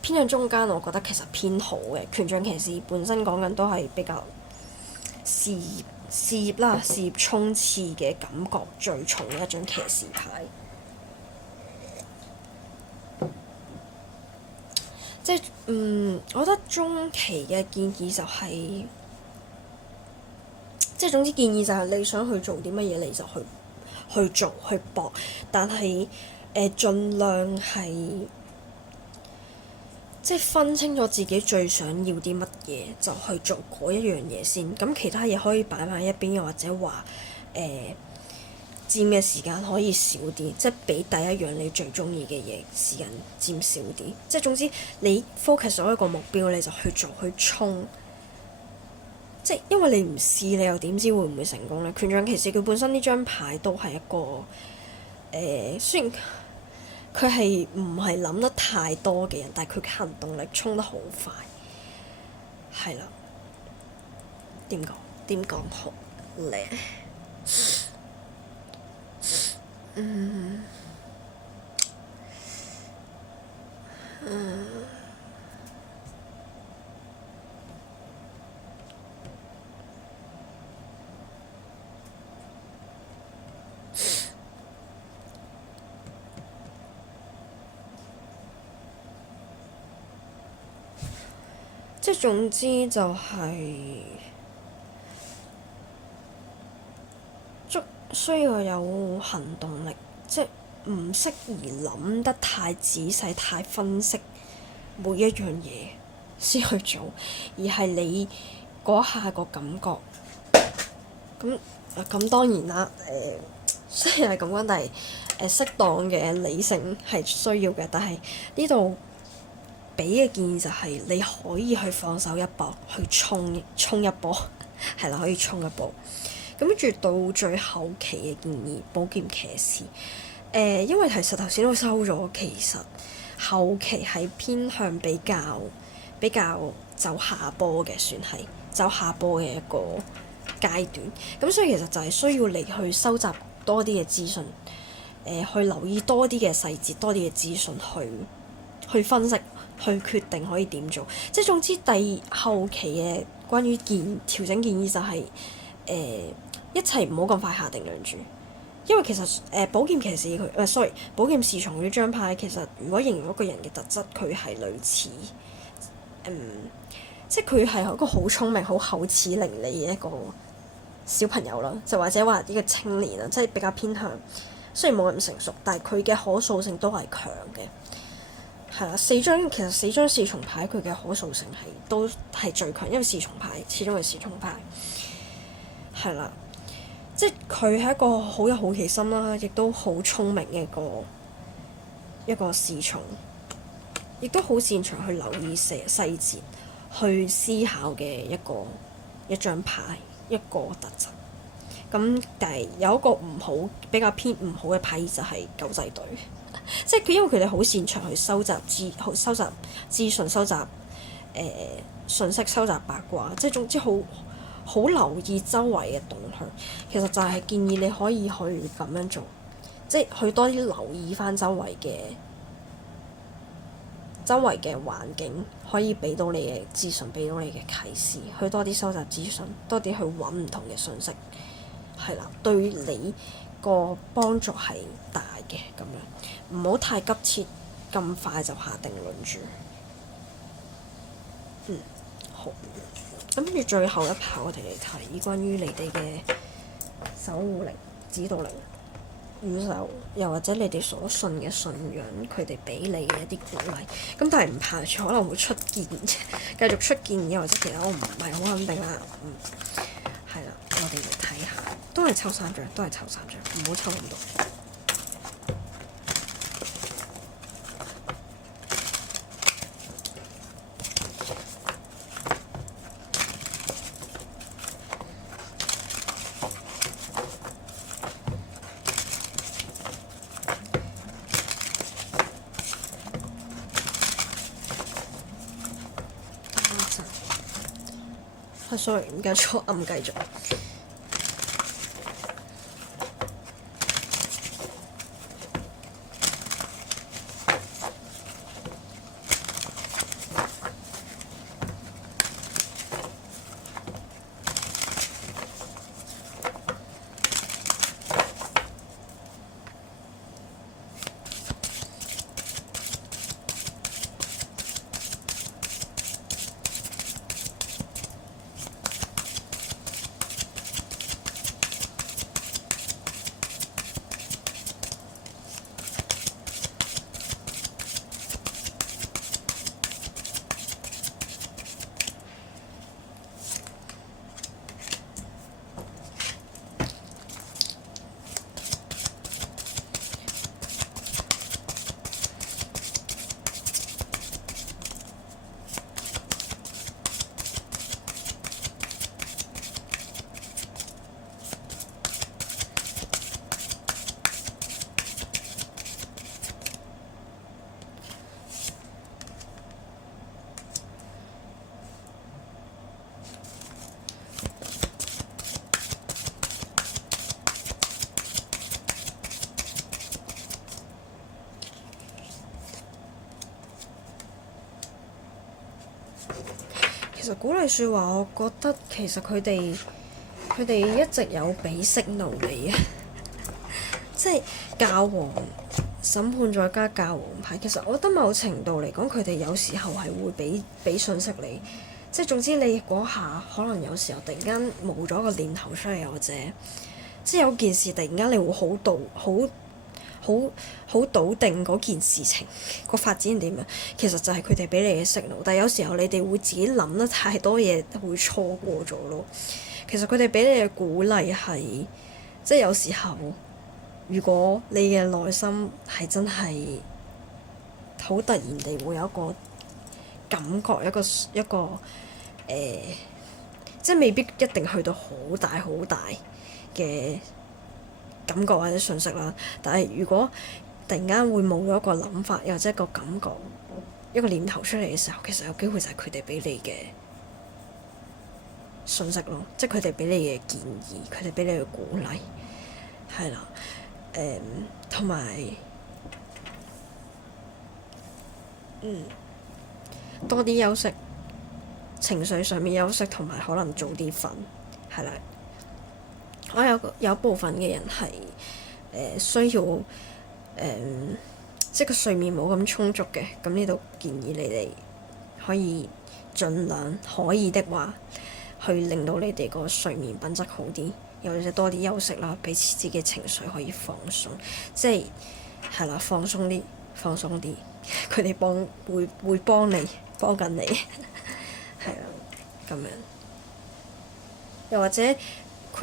偏向中間，我覺得其實偏好嘅。權杖騎士本身講緊都係比較事業啦，事業衝刺嘅感覺最重嘅一張騎士牌。即係我覺得中期嘅建議就係、即係總之建議就係你想去做啲乜嘢你就去做去搏，但係盡量係即係分清楚自己最想要啲乜嘢，就去做嗰一樣嘢先。咁其他嘢可以擺埋一邊，又或者話佔嘅時間可以少啲，即係俾第一樣你最中意嘅嘢時間佔少啲。即係總之你 focus 咗一個目標，你就去做去衝。即係因為你唔試，你又點知會唔會成功咧？權杖騎士佢本身呢張牌都係一個雖然佢係唔係諗得太多嘅人，但係佢嘅行動力衝得好快，係啦。點講好咧？即係總之就係、需要有行動力，即係唔適宜諗得太仔細、太分析每一樣嘢先去做，而係你嗰下個感覺。咁當然啦，雖然係咁講，但係適當嘅理性係需要嘅。但係呢度俾嘅建議就係你可以去放手一搏，去衝一波，係啦，可以衝一波。咁跟住到最後期嘅建議，寶劍騎士。因為其實頭先都收咗，其實後期係偏向比較走下坡嘅，算係走下坡嘅一個階段。咁所以其實就係需要你去收集多啲嘅資訊，去留意多啲嘅細節，多啲嘅資訊去分析，去決定可以點做。即係總之，後期嘅關於調整建議就係、一切唔好咁快下定論住，因為其實寶劍騎士佢寶劍侍從呢張牌其實如果形容一個人嘅特質，佢係類似即係佢係一個好聰明、好口齒伶俐嘅一個小朋友啦，就或者話呢個青年啊，即係比較偏向雖然冇咁成熟，但係佢嘅可塑性都係強嘅。係啦，其實四張侍從牌佢嘅可塑性都係最強，因為侍從牌始終係侍從牌，係啦。即係佢係一個好有好奇心啦，亦都好聰明嘅一個侍從，亦都好擅長去留意細節、去思考嘅一張牌，一個特質。咁但係有一個比較偏唔好嘅牌就係狗仔隊，即係因為佢哋好擅長去收集資訊、收集信息、收集八卦，即係總之好留意周圍嘅動向。其實就係建議你可以去咁樣做，即係去多啲留意返周圍嘅環境，可以俾到你嘅資訊，俾到你嘅啟示，去多啲收集資訊，多啲去揾唔同嘅信息，係啦，對你個幫助係大嘅。咁樣唔好太急切，咁快就下定論住。好。咁跟住最後一 part，我哋嚟睇關於你哋嘅守護靈、指導靈、宇宙，又或者你哋所信嘅信仰，佢哋俾你嘅一啲鼓勵。咁但係唔排除可能會出現，繼續出現嘅，或者其實我唔係好肯定啦。係啦，我哋嚟睇下，都係抽三張，唔好抽咁多。sorry， 唔記得咗，繼續。其實鼓勵説話，我覺得其實佢哋一直有俾 signal 你嘅，即係教皇審判再加教皇牌。其實我覺得某程度嚟講，佢哋有時候係會俾信息你，即係總之你嗰下可能有時候突然間冇咗個念頭出嚟，或者即係有件事突然間你會好篤定嗰件事情個發展點樣，其實就係佢哋俾你嘅 signal。但係有時候你哋會自己諗得太多嘢，會錯過咗咯。其實佢哋俾你嘅鼓勵係，即係有時候如果你嘅內心係真係好突然地會有一個感覺，一個即係未必一定去到好大好大嘅感覺或者信息啦，但係如果突然間會冇咗一個諗法，又或者一個感覺、一個念頭出嚟嘅時候，其實有機會就係佢哋俾你嘅信息咯，即係佢哋俾你嘅建議，佢哋俾你嘅鼓勵，係啦，同埋多啲休息，情緒上面休息，同埋可能早啲瞓，係啦。我有部分嘅人係需要即係個睡眠冇咁充足嘅，咁呢度建議你哋可以盡量可以的話，去令到你哋個睡眠品質好啲，又或者多啲休息啦，俾自己情緒可以放鬆，即係啦，放鬆啲，佢哋會幫緊你，係啦，咁樣，又或者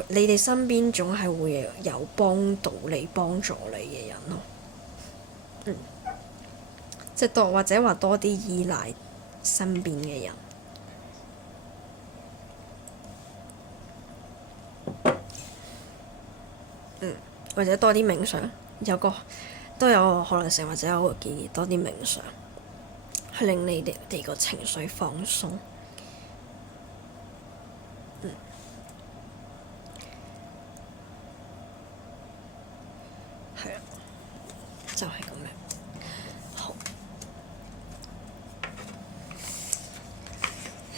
你哋身邊總係會有幫助你嘅人咯，即係或者話多啲依賴身邊嘅人，或者多啲冥想，都有個可能性，或者有個建議多啲冥想，去令你哋個情緒放鬆。係啊，就係咁樣。好，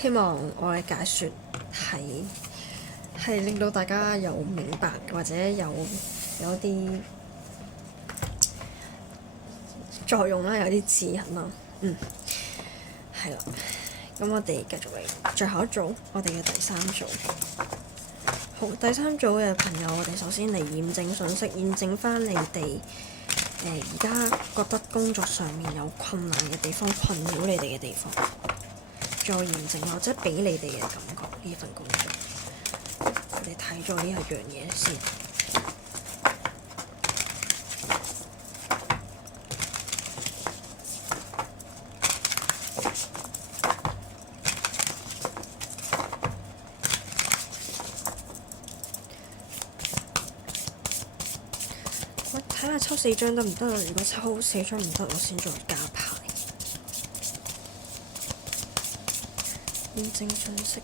希望我嘅解說係令到大家有明白，或者有啲作用啦，有啲指引啦。係啦。咁我哋繼續嚟最後一組，我哋嘅第三組。好，第三組嘅朋友，我哋首先嚟驗證信息，驗證翻你哋而家覺得工作上面有困難嘅地方，困擾你哋嘅地方，再驗證或者俾你哋嘅感覺呢份工作。我哋睇咗呢一樣嘢先。睇下抽4張得唔得啊？如果抽4張唔得，我先再加牌。驗證信息。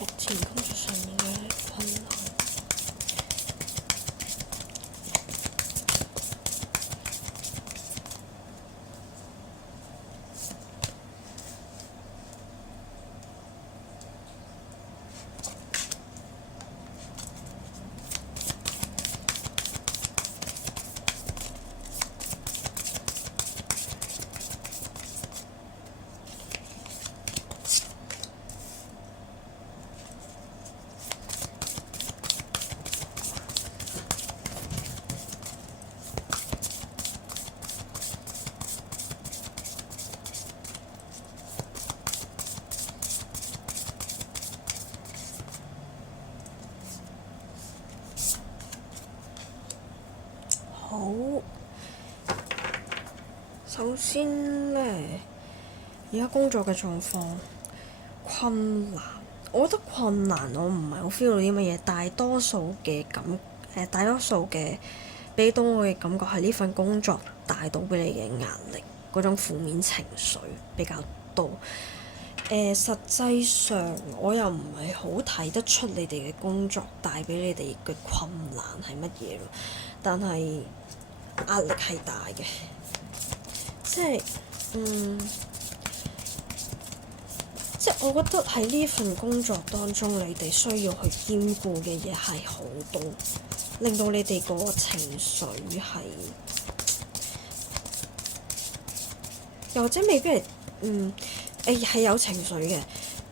目前工作上面嘅困難。首先呢，而家工作嘅狀況困難，我覺得困難我唔係好 feel 到啲乜嘢，大多數嘅俾到我嘅感覺係呢份工作帶到俾你嘅壓力，嗰種負面情緒比較多。實際上我又唔係好睇得出你哋嘅工作帶俾你哋嘅困難係乜嘢咯，但係壓力係大嘅，即係我覺得喺呢份工作當中，你哋需要去兼顧嘅嘢係好多，令到你哋個情緒係，又或者未必係係有情緒嘅，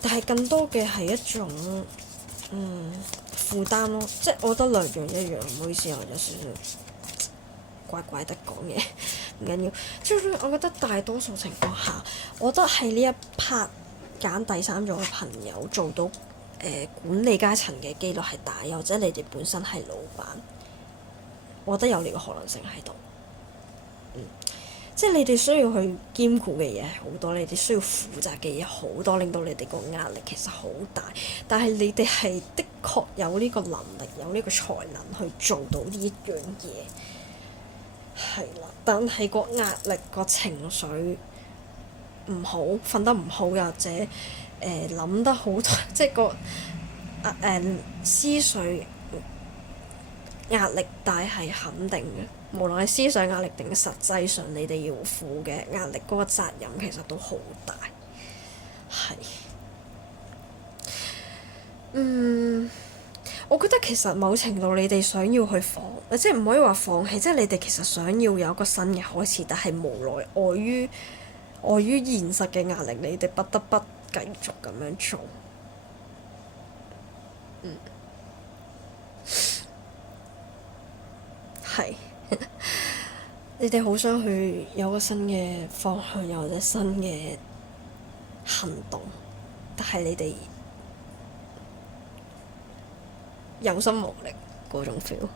但係更多嘅係一種負擔咯。即係我覺得兩樣一樣，唔好意思，我有少少怪怪得講嘢，唔緊要。即係我覺得大多數情況下，我覺得喺呢一 part 揀第三種嘅朋友做到管理階層嘅機率係大，又或者你哋本身係老闆，我覺得有呢個可能性喺度。即係你哋需要去兼顧嘅嘢係好多，你哋需要負責嘅嘢好多，令到你哋個壓力其實好大。但係你哋係的確有呢個能力，有呢個才能去做到呢一樣嘢，係啦。但係個壓力、個情緒唔好，瞓得唔好，又或者諗得好多，即係個思緒壓力大係肯定嘅。無論係思想壓力定實際上你哋要負嘅壓力，嗰個責任其實都好大，係。我覺得其實某程度你哋想要去即係唔可以話放棄，即係你哋其實想要有一個新嘅開始，但係無奈礙於現實嘅壓力，你哋不得不繼續咁樣做。係。你哋好想去有個新嘅方向，又或者新嘅行動，但係你哋有心無力嗰種 feel。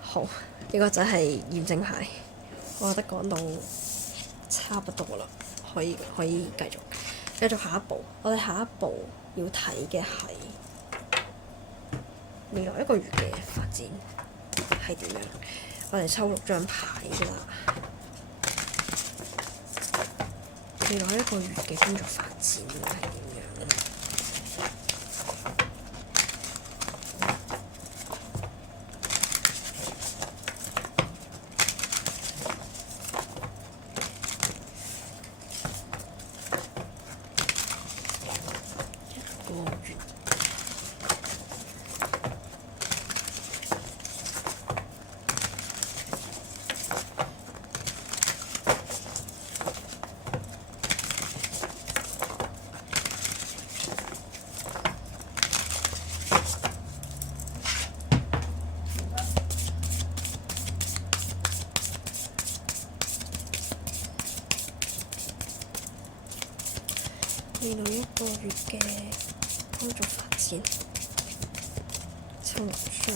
好，呢個就係驗證牌，我覺得講到差不多啦，可以繼續下一步。我哋下一步要睇嘅係未來一個月嘅發展係點樣。我哋抽6張牌啦。未來一個月嘅工作發展係點樣呢？未來一個月嘅工作發展，抽6張。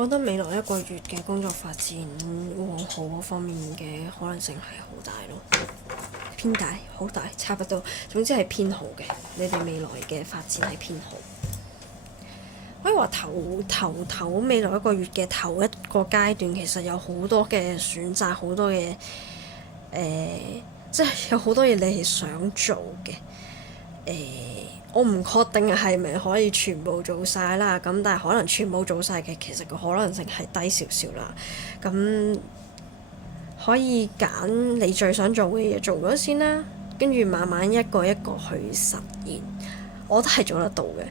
我覺得未來一個月嘅工作發展往好嗰方面嘅可能性係好大咯。偏大，好大，差不多。總之係偏好嘅，你哋未來嘅發展係偏好。可以話頭未來一個月嘅頭一個階段，其實有好多嘅選擇，好多嘅即係有好多嘢你係想做嘅。我唔確定係咪可以全部做晒啦，咁但係可能全部做晒嘅，其實個可能性係低少少啦。咁可以揀你最想做嘅嘢做咗先啦，跟住慢慢一個一個去實現，我覺得係做得到嘅。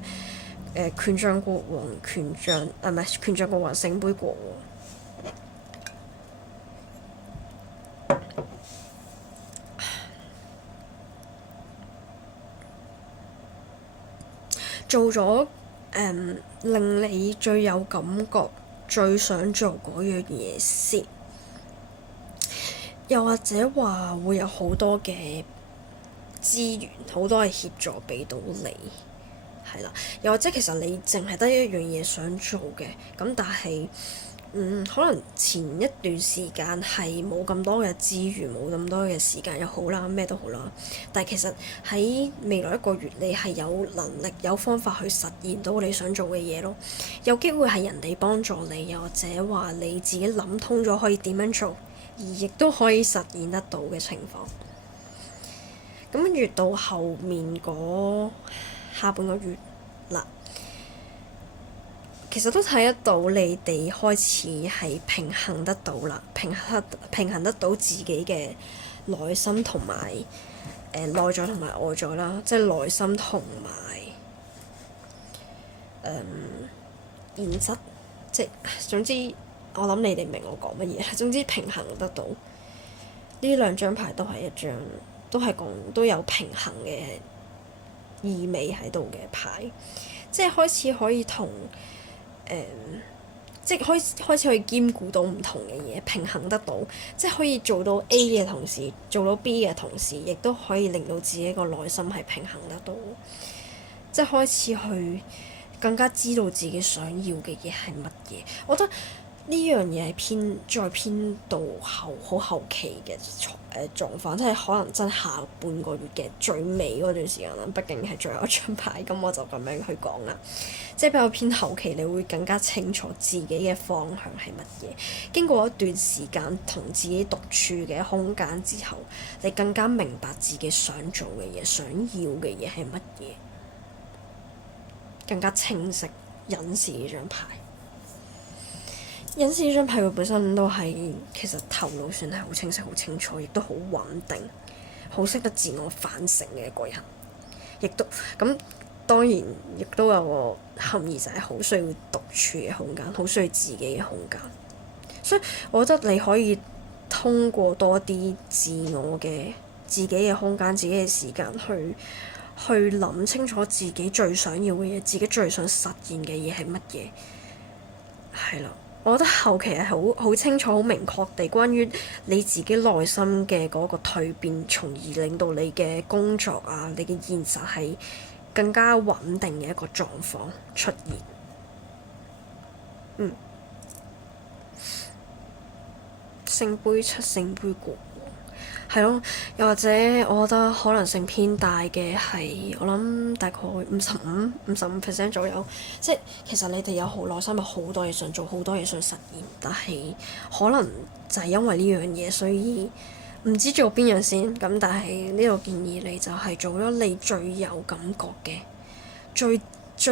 權杖國王，唔係權杖國王，聖杯國王。做咗令你最有感覺、最想做嗰樣嘢先，又或者話會有好多嘅資源、好多嘅協助俾到你。係啦，又或者其實你淨係得一樣嘢想做嘅，咁但係可能前一段時間係冇咁多嘅資源，冇咁多嘅時間又好啦，咩都好啦。但係其實喺未來一個月，你係有能力、有方法去實現到你想做嘅嘢咯。有機會係人哋幫助你，又或者話你自己諗通咗可以點樣做，而亦都可以實現得到嘅情況。咁跟住到後面嗰下半個月啦，其實都睇得到你哋開始係平衡得到啦，平衡得到自己嘅內心同埋內在同埋外在啦，即係內心同埋現實，即係總之我諗你哋明我講乜嘢。總之平衡得到呢兩張牌都係一張，都有平衡嘅意味喺度嘅牌，即係開始可以同即係開始可以兼顧到唔同嘅嘢，平衡得到，即係可以做到 A 嘅同時，做到 B 嘅同時，亦都可以令到自己個內心係平衡得到，即係開始去更加知道自己想要嘅嘢係乜嘢。我覺得呢樣嘢係再偏到好後期嘅狀況，即係可能真下半個月嘅最尾嗰段時間啦。畢竟係最後一張牌，咁我就咁樣去講啦。即係比較偏後期，你會更加清楚自己嘅方向係乜嘢。經過一段時間同自己獨處嘅空間之後，你更加明白自己想做嘅嘢、想要嘅嘢係乜嘢，更加清晰。隱士呢張牌。隱士呢張牌佢本身都係其實頭腦算係好清晰、好清楚，亦都好穩定，好識得自我反省嘅一個人。亦都咁當然，亦都有個含義就係好需要獨處嘅空間，好需要自己嘅空間。所以我覺得你可以通過多啲自己嘅空間、自己嘅時間去諗清楚自己最想要嘅嘢，自己最想實現嘅嘢係乜嘢。係啦。我覺得後期係好清楚、好明確地關於你自己內心嘅嗰個蛻變，從而令到你嘅工作啊、你嘅現實係更加穩定嘅一個狀況出現。聖杯七、聖杯國王，係咯，又或者我覺得可能性偏大嘅係，我諗大概55% 左右。即係其實你哋有內心有好多嘢想做，好多嘢想實現，但係可能就係因為呢樣嘢，所以唔知做邊樣先。咁但係呢度建議你就係做咗你最有感覺嘅、最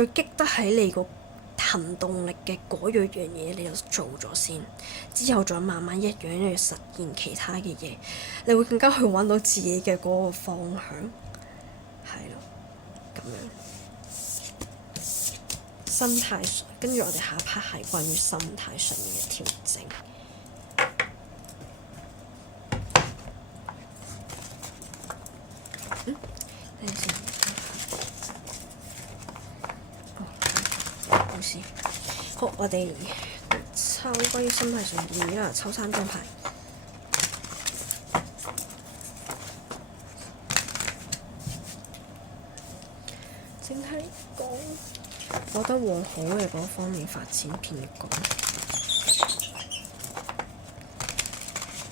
激得喺你個行動力嘅嗰樣嘢，你就做咗先，之後再慢慢一樣一樣實現其他嘅嘢，你會更加去揾到自己嘅嗰個方向，係咯，咁樣。心態上，跟住我哋下 part 係關於心態上面嘅調整。等陣先。冇事。好，我哋抽關於心態上嘅建議啦，抽3張牌。整體講，我覺得往好嘅嗰方面發展偏高。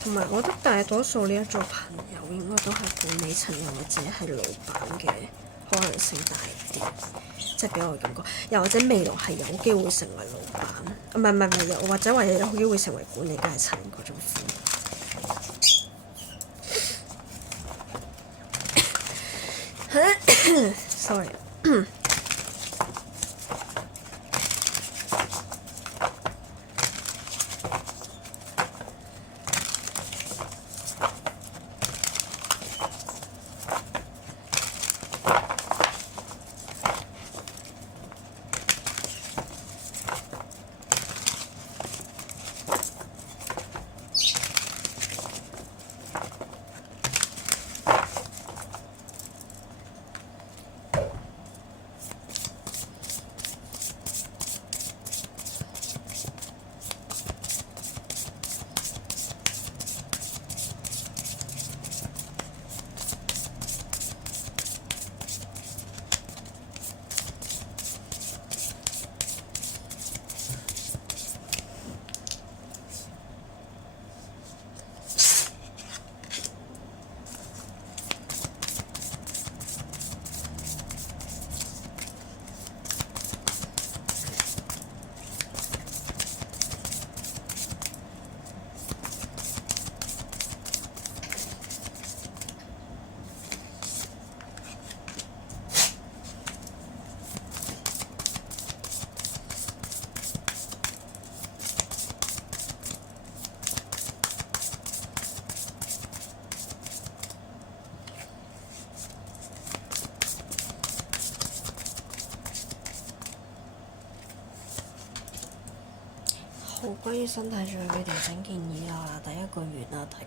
同埋我覺得大多數呢一組朋友應該都係管理層又或者係老闆嘅可能性大啲，即係俾我嘅感覺。又或者未來係有機會成為老闆，唔係，又或者有機會成為管理階層嗰種 feel。sorry。好，關於身體上嘅調整建議啦，第一個月啦，大概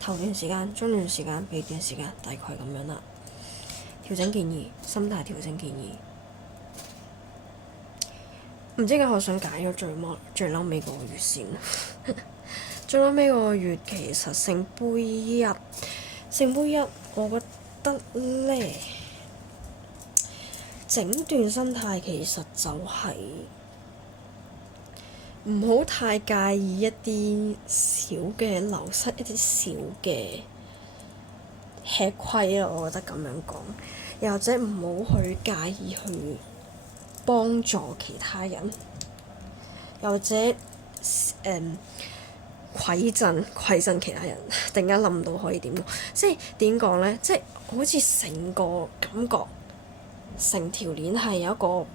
頭段時間、中段時間、尾段時間，大概咁樣啦。調整建議，心態調整建議。唔知點解我想揀咗最嬲尾個月先。最嬲尾個月其實聖杯一，我覺得咧，整段心態其實就係、唔好太介意一啲小嘅流失，一啲小嘅吃虧咯。我覺得咁樣講，又或者唔好去介意去幫助其他人，又或者饋贈其他人。突然間諗唔到可以點講，即係點講咧？即係好似成個感覺，成條鏈係有一個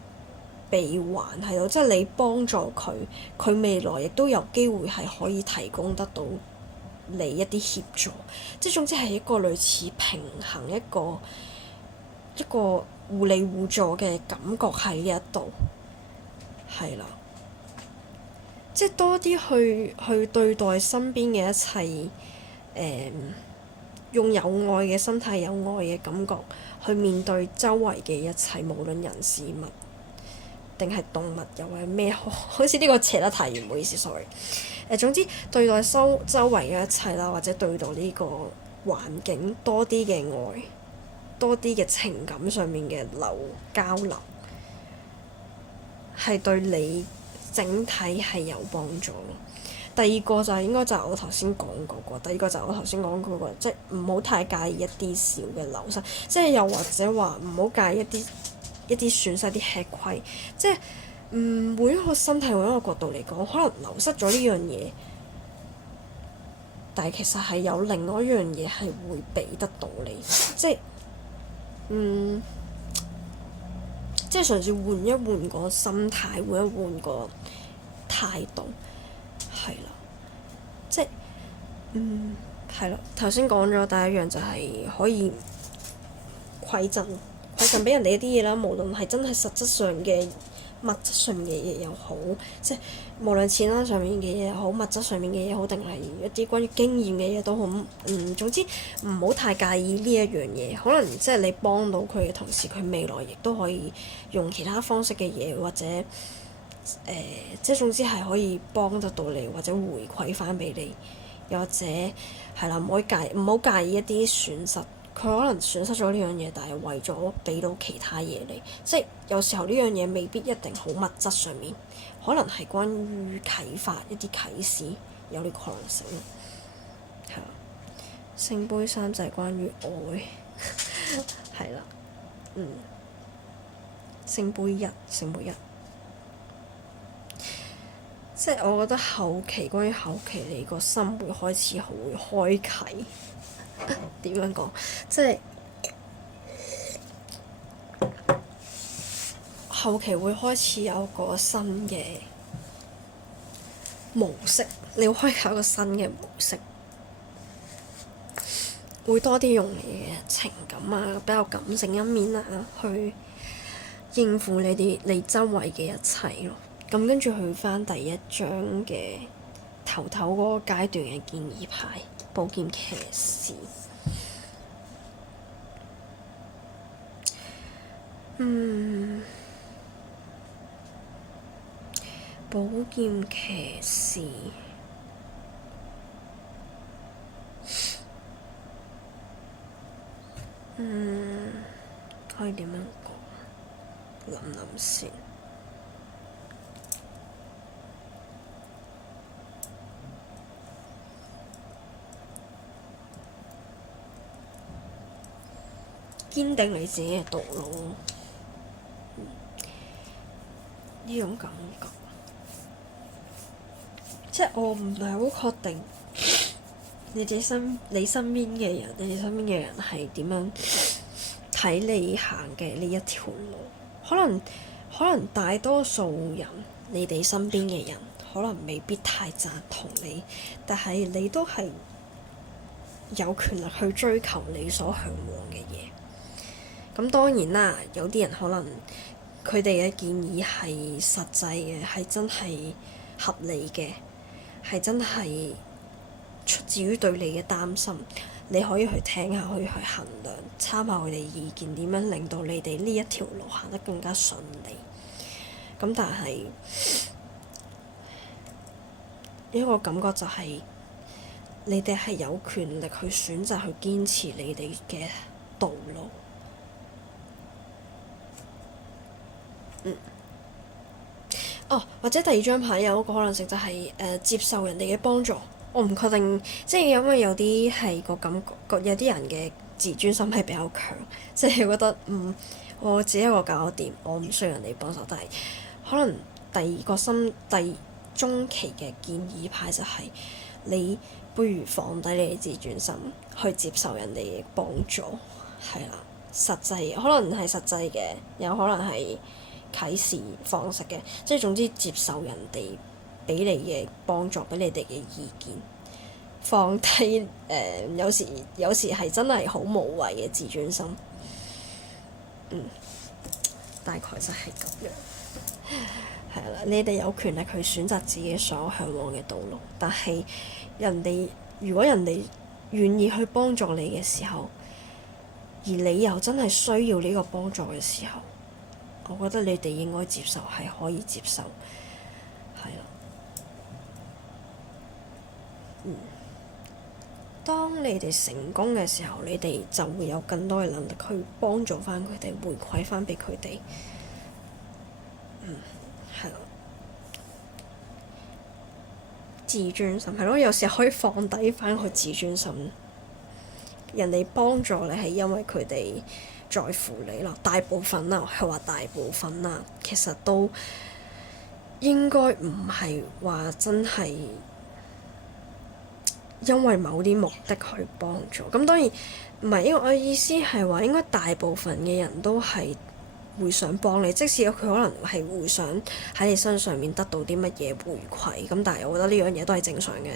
閉環喺度，即係你幫助佢，佢未來亦都有機會係可以提供得到你一啲協助，即係總之係一個類似平衡，一個互利互助嘅感覺喺呢一度，係啦，即係多啲去對待身邊嘅一切，用有愛嘅心態、有愛嘅感覺去面對周圍嘅一切，無論人事物定係動物，又係咩？好似呢個扯得太遠，唔好意思 sorry。總之對待周圍嘅一切啦，或者對待呢個環境多啲嘅愛，多啲嘅情感上面嘅交流，係對你整體係有幫助咯。第二個就係應該就係我頭先講嗰個，即係唔好太介意一啲小嘅流失，即係又或者話唔好介意一啲損失、啲吃虧，即係每一個身體、每一個角度嚟講，可能流失咗呢樣嘢，但係其實係有另外一樣嘢係會俾得到你，即係即係嘗試換一換個心態，換一換個態度，係啦，即係係咯。頭先講咗第一樣就係可以饋贈俾人哋一啲嘢啦，無論係真係實質上嘅物質上嘅嘢又好，即係無論錢啦上面嘅嘢又好，物質上面嘅嘢好，定係一啲關於經驗嘅嘢都好，總之唔好太介意呢一樣嘢。可能即係你幫到佢嘅同時，佢未來亦都可以用其他方式嘅嘢，或者即係總之係可以幫得到你，或者回饋翻俾你，又或者係啦，唔好介意一啲損失。佢可能損失咗呢樣嘢，但係為咗俾到其他嘢你，即係有時候呢樣嘢未必一定好物質上面，可能係關於啟發一啲啟示，有呢個可能性咯。係啊，聖杯3就係關於愛，係啦，聖杯1，即係我覺得關於後期你個心會開始會開啓。點樣講？即係後期會開始有個新嘅模式，你要開啟一個新嘅模式，會多啲用你嘅情感啊，比較感性一面啊，去應付你周圍嘅一切咯。咁跟住去返第一張嘅頭嗰個階段嘅建議牌，寶劍騎士。寶劍騎士，可以點樣講？諗先。堅定你自己嘅道路，呢種感覺，即係我唔係好確定你身邊嘅人係點樣睇你行嘅呢一條路。可能大多數人，你哋身邊嘅人可能未必太贊同你，但係你都係有權力去追求你所嚮往嘅嘢。咁當然啦，有啲人可能佢哋嘅建議係實際嘅，係真係合理嘅，係真係出自於對你嘅擔心，你可以去聽下，可以去衡量，參考佢哋意見，點樣令到你哋呢一條路行得更加順利。咁但係一個感覺就係你哋係有權力去選擇去堅持你哋嘅道路。或者第二張牌有一個可能性就係接受人哋嘅幫助。我唔確定，即係因為有啲係個感覺，有啲人嘅自尊心係比較強，即係覺得我自己一個搞掂，我唔需要人哋幫手。但係可能第中期嘅建議牌就係你不如放低你嘅自尊心，去接受人哋嘅幫助，係啦，實際可能係實際嘅，有可能係啟示方式嘅，即係總之接受人哋俾你嘅幫助，俾你哋嘅意見，放低有時係真係好無謂嘅自尊心。大概就係咁樣。係啦，你哋有權力去選擇自己所嚮往嘅道路，但係如果人哋願意去幫助你嘅時候，而你又真係需要呢個幫助嘅時候，我覺得你哋應該接受，係可以接受，係啦。當你哋成功嘅時候，你哋就會有更多嘅能力去幫助翻佢哋，回饋翻俾佢哋。係咯。自尊心係咯，有時可以放低翻佢自尊心。人哋幫助你係因為佢哋在乎你咯，大部分啦，係話大部分啦，其實都應該唔係話真係因為某啲目的去幫助。咁當然唔係，因為我嘅意思係話，應該大部分嘅人都係會想幫你，即使佢可能係會想喺你身上面得到啲乜嘢回饋，咁但係我覺得呢樣嘢都係正常嘅，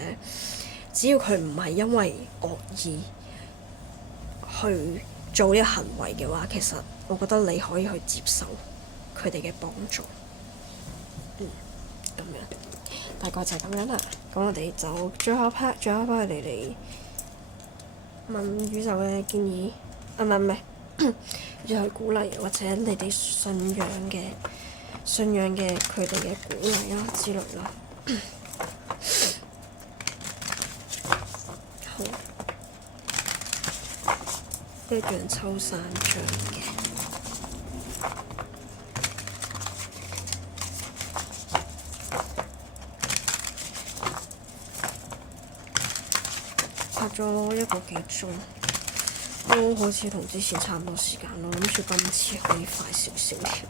只要佢唔係因為惡意去做呢個行為嘅話，其實我覺得你可以去接受佢哋嘅幫助。咁樣大概就係咁樣啦。咁我哋就最後一 part 嚟問宇宙嘅建議，唔係要去鼓勵，或者你哋信仰嘅佢哋嘅鼓勵啦之類啦。好，一樣抽3張嘅。咗1個幾鐘，都好似同之前差唔多時間咯。諗住今次可以快少少嘅。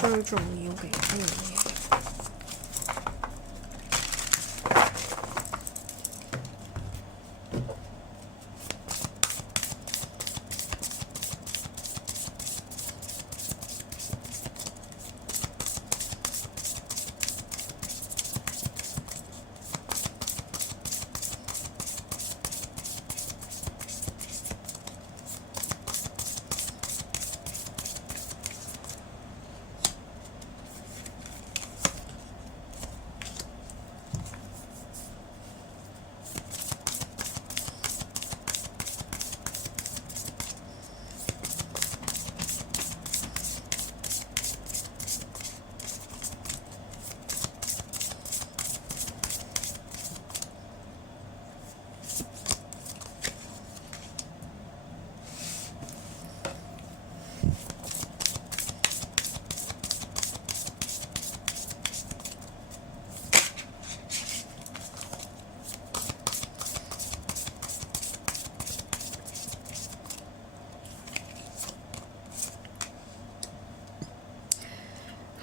最重要嘅一樣嘢。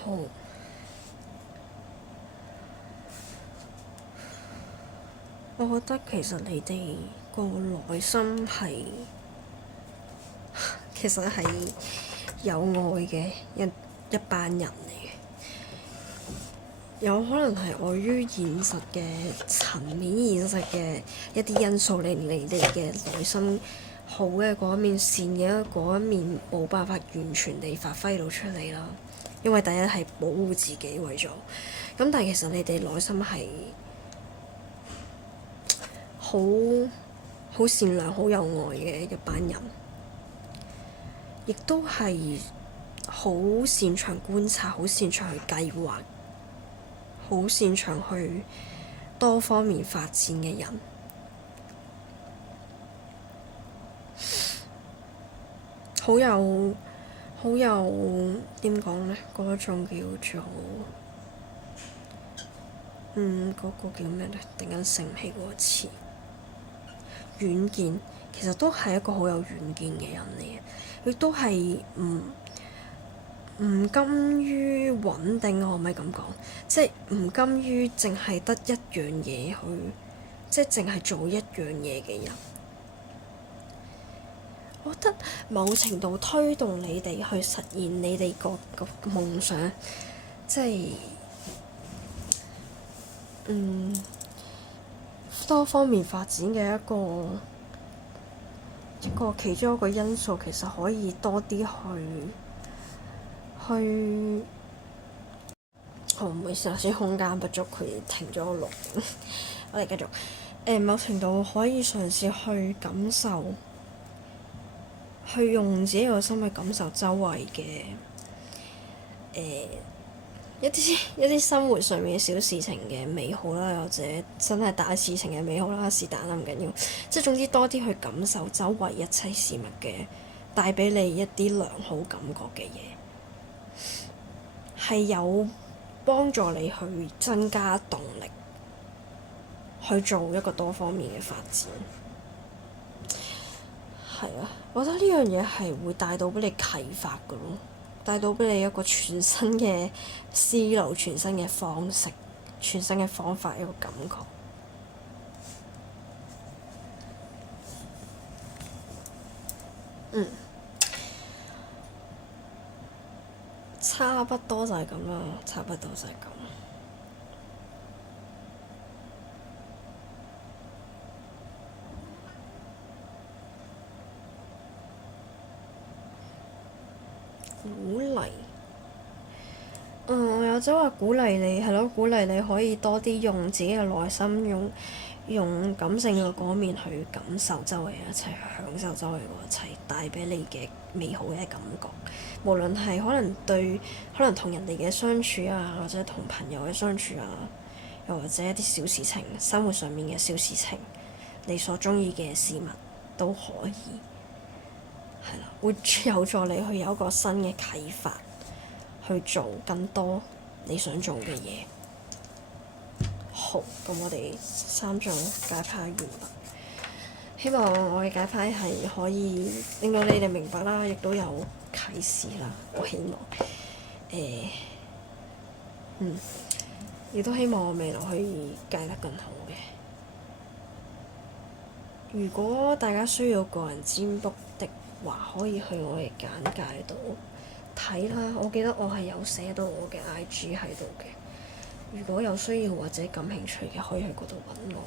好，我覺得其實你哋個內心係其實係有愛嘅一班人嚟嘅，有可能係礙於現實嘅層面、現實嘅一啲因素，令你哋嘅內心好嘅嗰一面、善嘅嗰一面冇辦法完全地發揮到出嚟啦。因為第一係保護自己為咗，咁但係其實你哋內心係好善良、好有愛嘅一班人，亦都係好擅長觀察、好擅長去計劃、好擅長去多方面發展嘅人。好有點講呢？嗰種叫做嗰個叫咩呢？突然間醒唔起嗰個詞。遠見，其實都係一個好有遠見嘅人嚟嘅，亦都係唔甘於穩定，可唔可以咁講？即係唔甘於淨係得一樣嘢去，即係淨係做一樣嘢嘅人。我覺得某程度推動你哋去實現你哋個夢想，即係多方面發展嘅一個其中一個因素，其實可以多啲去唔好意思，頭先空間不足，佢停咗個錄。我哋繼續。某程度可以嘗試去感受。去用自己個心去感受周圍嘅一啲生活上面嘅小事情嘅美好啦，或者真係大事情嘅美好啦，是但啦，唔緊要。即係總之多啲去感受周圍一切事物嘅帶俾你一啲良好感覺嘅嘢，係有幫助你去增加動力，去做一個多方面嘅發展。係啊，我覺得呢樣嘢係會帶到俾你啟發㗎咯，帶到俾你一個全新嘅思路、全新嘅方式、全新嘅方法，一個感覺。差不多就係咁啦，差不多就係咁。鼓勵，我有即係話鼓勵你係咯，鼓勵你可以多啲用自己嘅內心，用感性嘅嗰面去感受周圍嘅一切，享受周圍嘅一切帶俾你嘅美好嘅感覺。無論係可能同人哋嘅相處啊，或者同朋友嘅相處啊，又或者一啲小事情，生活上面嘅小事情，你所鍾意嘅事物都可以，係啦，會有助你去有一個新嘅啟發，去做更多你想做嘅嘢。好，咁我哋3種解牌完畢，希望我嘅解牌係可以令到你哋明白啦，亦都有啟示啦。我希望，亦都希望我未來可以解得更好嘅。如果大家需要個人占卜的話，可以去我嘅簡介度睇啦。我記得我係有寫到我嘅 IG 喺度嘅。如果有需要或者感興趣嘅，可以去嗰度揾我。